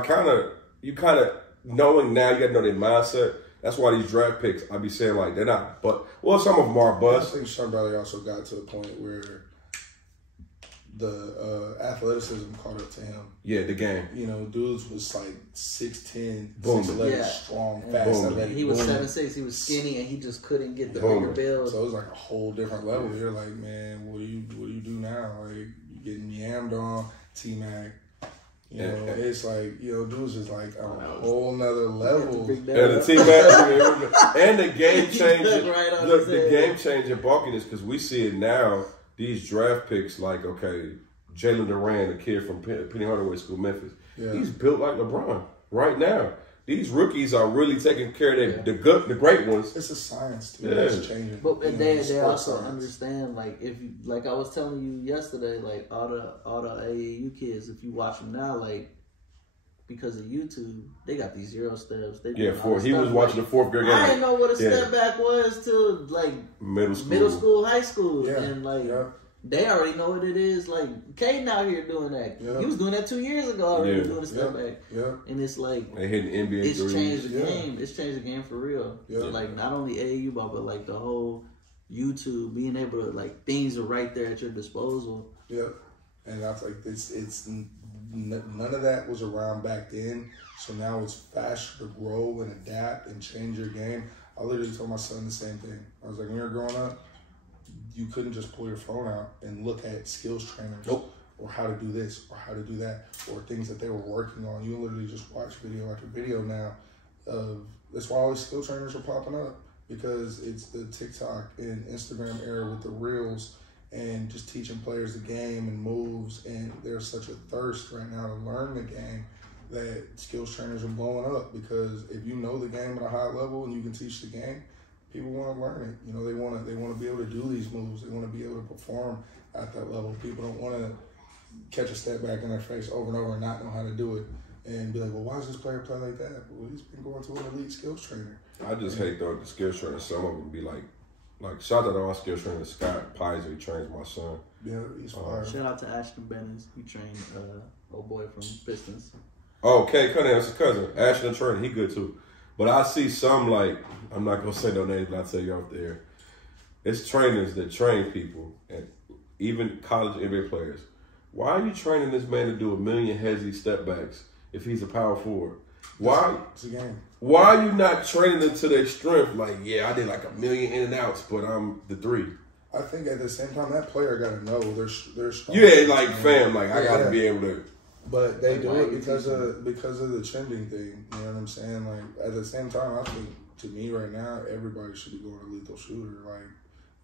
you kind of knowing now, you got to know their mindset. That's why these draft picks, I be saying like they're not, but some of them are bust. I think Sean Bradley also got to the point where the athleticism caught up to him. Yeah, the game. You know, dudes was like 6'10", Boom. 6'11", strong, fast. He was 7'6". He was skinny, and he just couldn't get the bigger build. So it was like a whole different level. You're like, man, what do you do now? Like, you getting yammed on, T-Mac. You know, it's like, you know, dudes is like on a whole nother level. And the T-Mac, and the game changing, the game changing bulkiness, because we see it now. These draft picks, like, okay, Jalen Duran, a kid from Penny Hardaway School, Memphis, he's built like LeBron right now. These rookies are really taking care of the great ones. It's a science, too. Yeah. It's changing. But they also understand, like, if you, like I was telling you yesterday, like, all the AAU kids, if you watch them now, like, because of YouTube, they got these Euro steps. He was watching the fourth grade game. I didn't know what a step back was till like middle school, high school, and like they already know what it is. Like Caden out here doing that. He was doing that 2 years ago already, doing a step back. And it's like they hitting NBA it's threes. Changed the game. It's changed the game for real. Like not only AAU ball, but like the whole YouTube, being able to like things are right there at your disposal. And that's like it's none of that was around back then. So now it's faster to grow and adapt and change your game. I literally told my son the same thing. I was like, when you were growing up, you couldn't just pull your phone out and look at skills trainers or how to do this or how to do that or things that they were working on. You literally just watch video after video now. That's why all these skill trainers are popping up, because it's the TikTok and Instagram era with the reels and just teaching players the game and moves. And there's such a thirst right now to learn the game that skills trainers are blowing up, because if you know the game at a high level and you can teach the game, people want to learn it. You know, they want to be able to do these moves. They want to be able to perform at that level. People don't want to catch a step back in their face over and over and not know how to do it and be like, well, why does this player play like that? Well, he's been going to an elite skills trainer. I just hate though the skills trainers. Some of them be like shout out to all skills trainers. Scott Pizer, he trains my son. Yeah, he's fire. Shout out to Ashton Bennett. He trained old boy from Pistons. Oh, okay, that's his cousin. Ashton Trent, he good too. But I see some, like, I'm not going to say no names, but I'll tell you out there. It's trainers that train people, and even college NBA players. Why are you training this man to do 1 million hezzy step backs if he's a power forward? Why? It's a game. Why are you not training them to their strength? Like, yeah, I did like 1 million in and outs, but I'm the 3. I think at the same time, that player got to know they're strong. Yeah, like, fam, like, I got to be able to But they Like, do why it you because teaching of the trending thing. You know what I'm saying? Like at the same time, I think to me right now, everybody should be going to lethal shooter. Like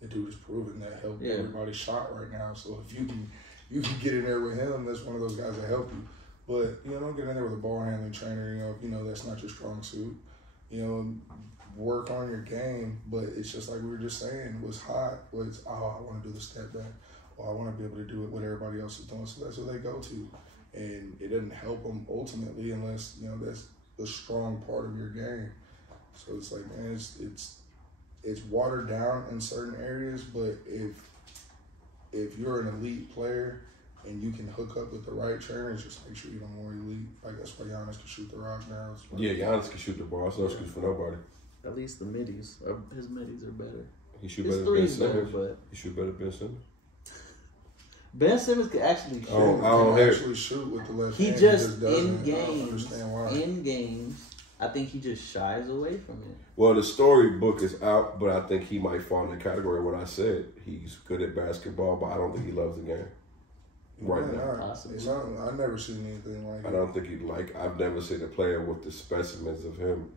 the dude is proven that help everybody's shot right now. So if you can get in there with him, that's one of those guys that help you. But you know, don't get in there with a ball handling trainer. You know that's not your strong suit. You know, work on your game. But it's just like we were just saying. What's hot was I want to do the step back. Or I want to be able to do what everybody else is doing. So that's what they go to. And it doesn't help them ultimately unless, you know, that's the strong part of your game. So it's like, man, it's watered down in certain areas, but if you're an elite player and you can hook up with the right trainers, just make sure you're more elite. Like that's why Giannis can shoot the rock now. Yeah, Giannis can shoot the ball. It's no excuse for nobody. At least the middies, or his middies are better. He shoot His better than Ben three's better, Simmons. but He shoot better than Ben Simmons. Ben Simmons could actually shoot. I don't hear it. actually shoot with the left He hand. just doesn't. in I don't games, understand why. in games, I think he just shies away from it. Well, the storybook is out, but I think he might fall in the category of what I said. He's good at basketball, but I don't think he loves the game. Right now. Possibly. I've never seen anything like I don't think he'd like. I've never seen a player with the specimens of him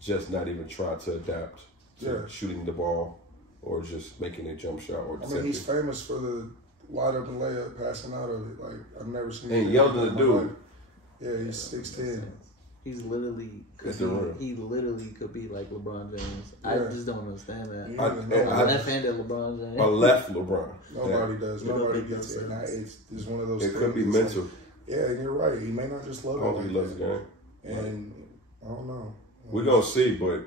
just not even try to adapt to shooting the ball or just making a jump shot or I mean, he's famous for the wide open layup, passing out of it. Like I've never seen. And younger than the dude. Yeah, he's 6'10". He's literally he literally could be like LeBron James. Yeah. I just don't understand that. I left-handed LeBron James. A left LeBron. Nobody does. Nobody Nobody gets it. It's one of those. It could be things. mental. Yeah, and you're right. He may not just love I it. don't think he loves the game. And I don't know. We're gonna see, but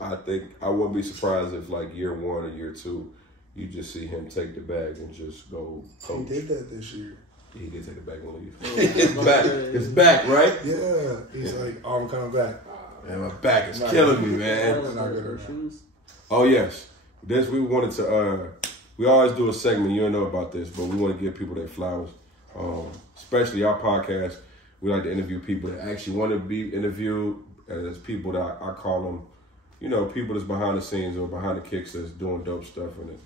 I think I wouldn't be surprised if like year 1 or year 2, you just see him take the bag and just go coach. He did that this year. He did take the bag and leave. It's back. It's back, right? Yeah. He's like, oh, I'm coming back. Man, my back is killing me, man. Oh yes, this we wanted to. We always do a segment. You don't know about this, but we want to give people their flowers. Especially our podcast, we like to interview people that actually want to be interviewed, and there's people that I call them, you know, people that's behind the scenes or behind the kicks that's doing dope stuff and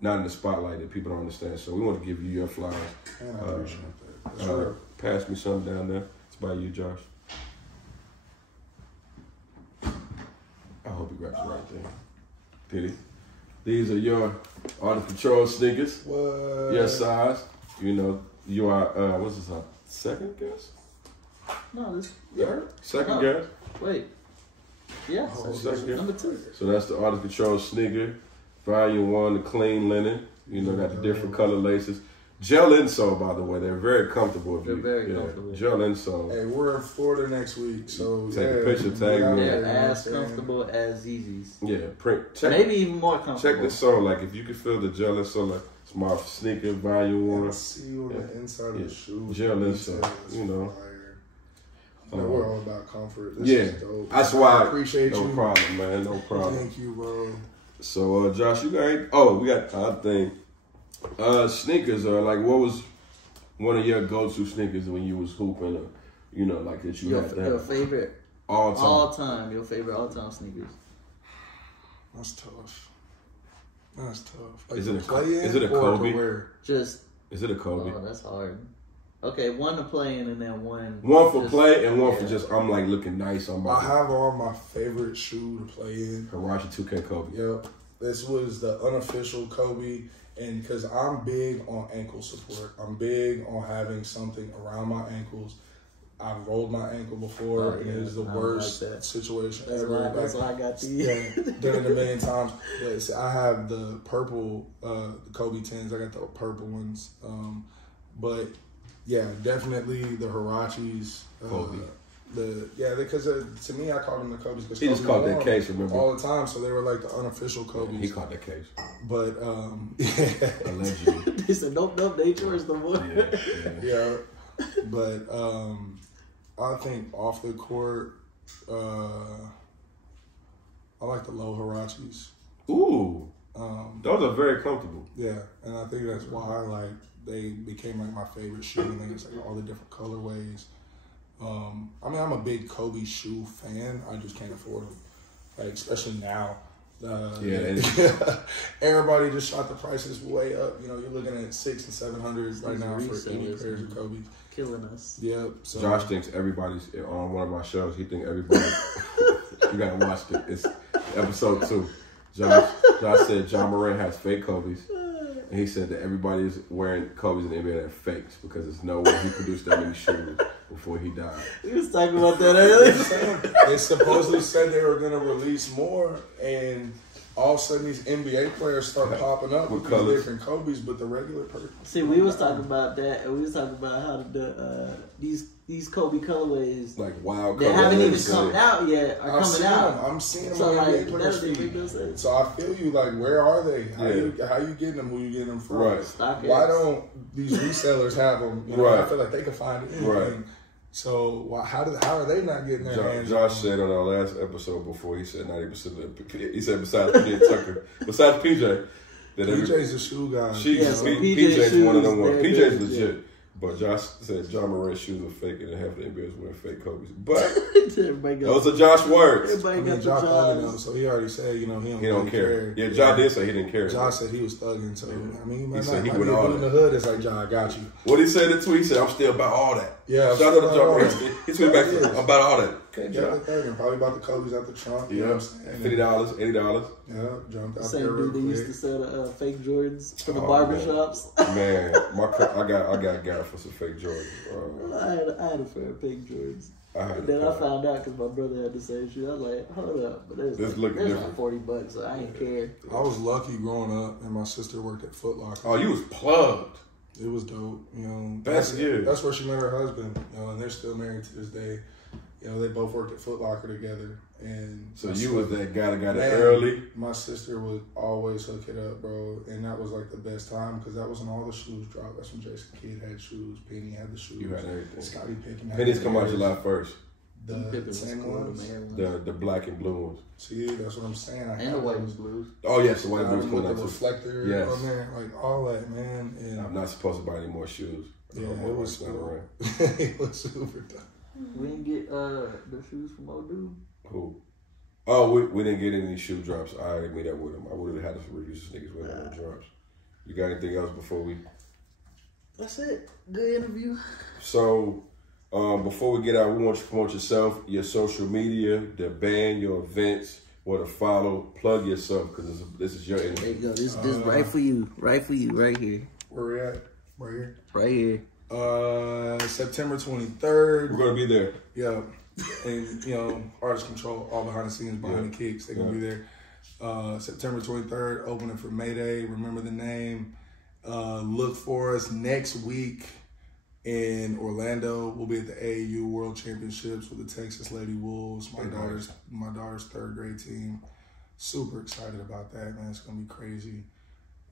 not in the spotlight that people don't understand. So we want to give you your flowers. And I appreciate that. Sure. Pass me something down there. It's by you, Josh. I hope he grabs it right there. Did he? These are your Art of Control sneakers. What? Your size. You know, you are, what's this, second guess? No, this Third? Second No. guess? Wait. Yes. Second guess? Number 2. So that's the Art of Control sneaker. Volume 1, the clean linen. You know, got the different color laces. Gel insole, by the way. They're very comfortable. They're very comfortable. Gel insole. Hey, we're in Florida next week, so Take a picture, tag me. They're as comfortable as Yeezys. Yeah, check. Maybe even more comfortable. Check the sole. Like, if you can feel the gel insole, like, it's my sneaker, volume 1. See you on the inside of the shoe. Gel insole, you know. We're all about comfort. This is dope. That's why. I appreciate you. No problem, man. No problem. Thank you, bro. So, Josh, you got, we got, I think, sneakers are like, what was one of your go-to sneakers when you was hooping, or, you know, like that you had to have? Your favorite all time. Your favorite all-time sneakers. That's tough. That's tough. Like Is it a or Kobe? to wear? Just. Is it a Kobe? Oh, that's hard. Okay, one to play in and then one. One for play and one for just, I'm like looking nice. I have all my favorite shoe to play in. Hirachi 2K Kobe. Yep. This was the unofficial Kobe. And because I'm big on ankle support, I'm big on having something around my ankles. I've rolled my ankle before, and it was the worst situation ever. That's why I got these. Yeah, done it a million times. Yeah, so I have the purple, the Kobe 10s. I got the purple ones. But yeah, definitely the Hirachis. Kobe. Because to me, I called them the Kobe's. He just called that case, remember? All the time, so they were like the unofficial Kobe's. Yeah, he called that case. But, allegedly. They said, nope, they yours no more. Yeah. But, I think off the court, I like the low Hirachis. Ooh. Those are very comfortable. Yeah, and I think that's why they became like my favorite shoe. And it's like all the different colorways. I mean, I'm a big Kobe shoe fan. I just can't afford them, like especially now. Everybody just shot the prices way up. You know, you're looking at $600 and $700 right now for 80 pairs of Kobe. killing us. Yep. So Josh thinks everybody's on one of our shows. He thinks everybody. You gotta watch it. It's episode 2. Josh said John Moran has fake Kobe's. And he said that everybody is wearing Kobe's in the NBA that are fakes because there's no way he produced that many shoes before he died. We was talking about that earlier. they supposedly said they were going to release more, and all of a sudden these NBA players start popping up with these different Kobe's, but the regular person. See, we was talking about that, and we was talking about how these Kobe colorways, like wild they colorways, haven't even come out yet, are coming out. I'm seeing them So on like, NBA players' that doesn't feet. make no sense. So I feel you. Like, where are they? How you getting them? Who you getting them from? Right. Why don't these resellers have them? You know, Right. I feel like they can find it. Right. So how are they not getting their hands? Josh said on our last episode before, he said 90% of the, he said besides PJ Tucker, besides PJ, that PJ's a shoe guy. PJ's one of them ones. PJ's good, legit. But Josh said John Moran's shoes are fake and half the NBA is wearing fake Kobe's. But those are Josh words. Everybody got Josh the knows, so he already said, he don't really care. Yeah, Josh did say he didn't care. Josh said he was thugging, so I mean, he might said not he went all in the hood. It's like, John, I got you. What he said in the tweet, he said, I'm still about all that. Yeah, shout out to John Moran. He tweeted back, I'm about all that. Okay, John. Probably about the Kobe's out the trunk. Yeah, $50, $80. Yeah, jumped out same there real dude that quick. used to sell fake Jordans for the barbershops. Man, I got a guy for some fake Jordans. I had a pair of fake Jordans. And then I found out because my brother had the same shoe. I was like, hold up. But there's like $40, so I ain't care. I was lucky growing up, and my sister worked at Foot Locker. Oh, you was plugged. It was dope. You know, that's where she met her husband. You know, and they're still married to this day. You know, they both worked at Foot Locker together. And so you was that guy that got it early? My sister would always hook it up, bro. And that was like the best time because that was when all the shoes dropped. That's when Jason Kidd had shoes. Penny had the shoes. You had everything. Scottie Pippen had Pennies come out July 1st. The same ones? The black and blue ones. See, that's what I'm saying. And the white and blues. Oh, yes, the white and blues with the reflector on there. Like, all that, man. And I'm not supposed to buy any more shoes. Yeah, it was cool. It was super tough. We didn't get the shoes from old dude. Who? Oh, we didn't get any shoe drops. I already made up with him. I would have had some reviews of niggas with no drops. You got anything else before we? That's it. Good interview. So, before we get out, we want you to promote yourself, your social media, the band, your events, where to follow. Plug yourself because this is your interview. There you go. This right for you. Right for you. Right here. Where we at? Right here. Right here. September 23rd. We're gonna be there. Yeah. And, you know, artist control, all behind the scenes, behind the kicks. They're going to be there. September 23rd, opening for Mayday. Remember the name. Look for us next week in Orlando. We'll be at the AAU World Championships with the Texas Lady Wolves, my daughter's third grade team. Super excited about that, man. It's going to be crazy.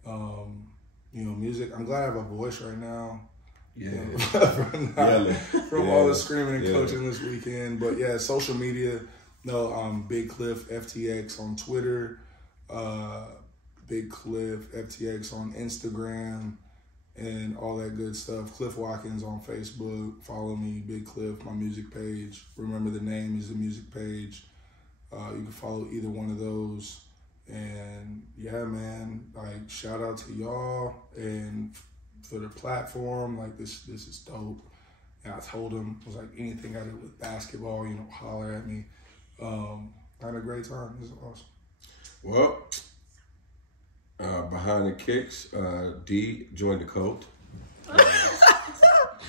You know, music. I'm glad I have a voice right now. Yeah, from all the screaming and coaching this weekend. But yeah, social media. No, Big Cliff FTX on Twitter, Big Cliff FTX on Instagram, and all that good stuff. Cliff Watkins on Facebook. Follow me, Big Cliff, my music page. Remember the name is the music page. You can follow either one of those. And yeah, man, like shout out to y'all and for the platform. Like this is dope. And I told him, it was like anything I did with basketball, you know, holler at me. I had a great time. This is awesome. Well, behind the kicks, D joined the cult.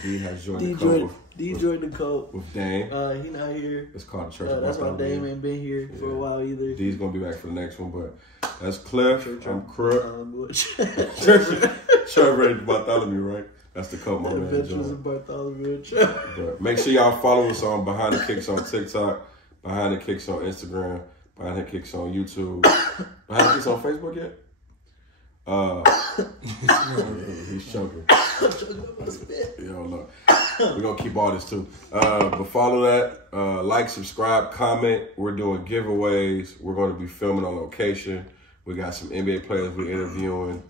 D has joined the cult. D joined the cult with Dame. He not here. It's called the Church of That's why Bartholomew. Dame ain't been here for a while either. D's gonna be back for the next one, but that's Cliff. I'm Crook. Church of Bartholomew, right? That's the cult my man Adventures in Bartholomew. But make sure y'all follow us on Behind the Kicks on TikTok, Behind the Kicks on Instagram, Behind the Kicks on YouTube. Behind the Kicks on Facebook yet? He's choking. You don't know. We're gonna keep all this too. But follow that. Like, subscribe, comment. We're doing giveaways. We're gonna be filming on location. We got some NBA players we're interviewing.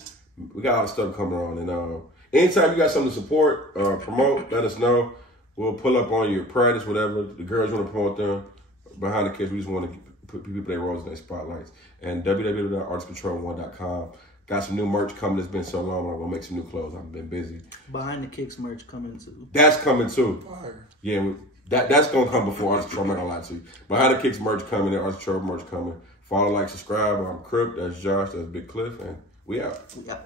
We got all the stuff coming on. And anytime you got something to support, promote, let us know. We'll pull up on your practice, whatever. The girls want to promote them. Behind the Kids, we just want to put people their roles in their spotlights. And www.artistcontrol1.com. Got some new merch coming. It's been so long. I'm gonna make some new clothes. I've been busy. Behind the Kicks merch coming too. That's coming too. Fire. Yeah, that's gonna come before Arts Troll. I'm not gonna lie to you. Behind the Kicks merch coming. And Arts Troll merch coming. Follow, like, subscribe. I'm Crip. That's Josh. That's Big Cliff, and we out. Yeah.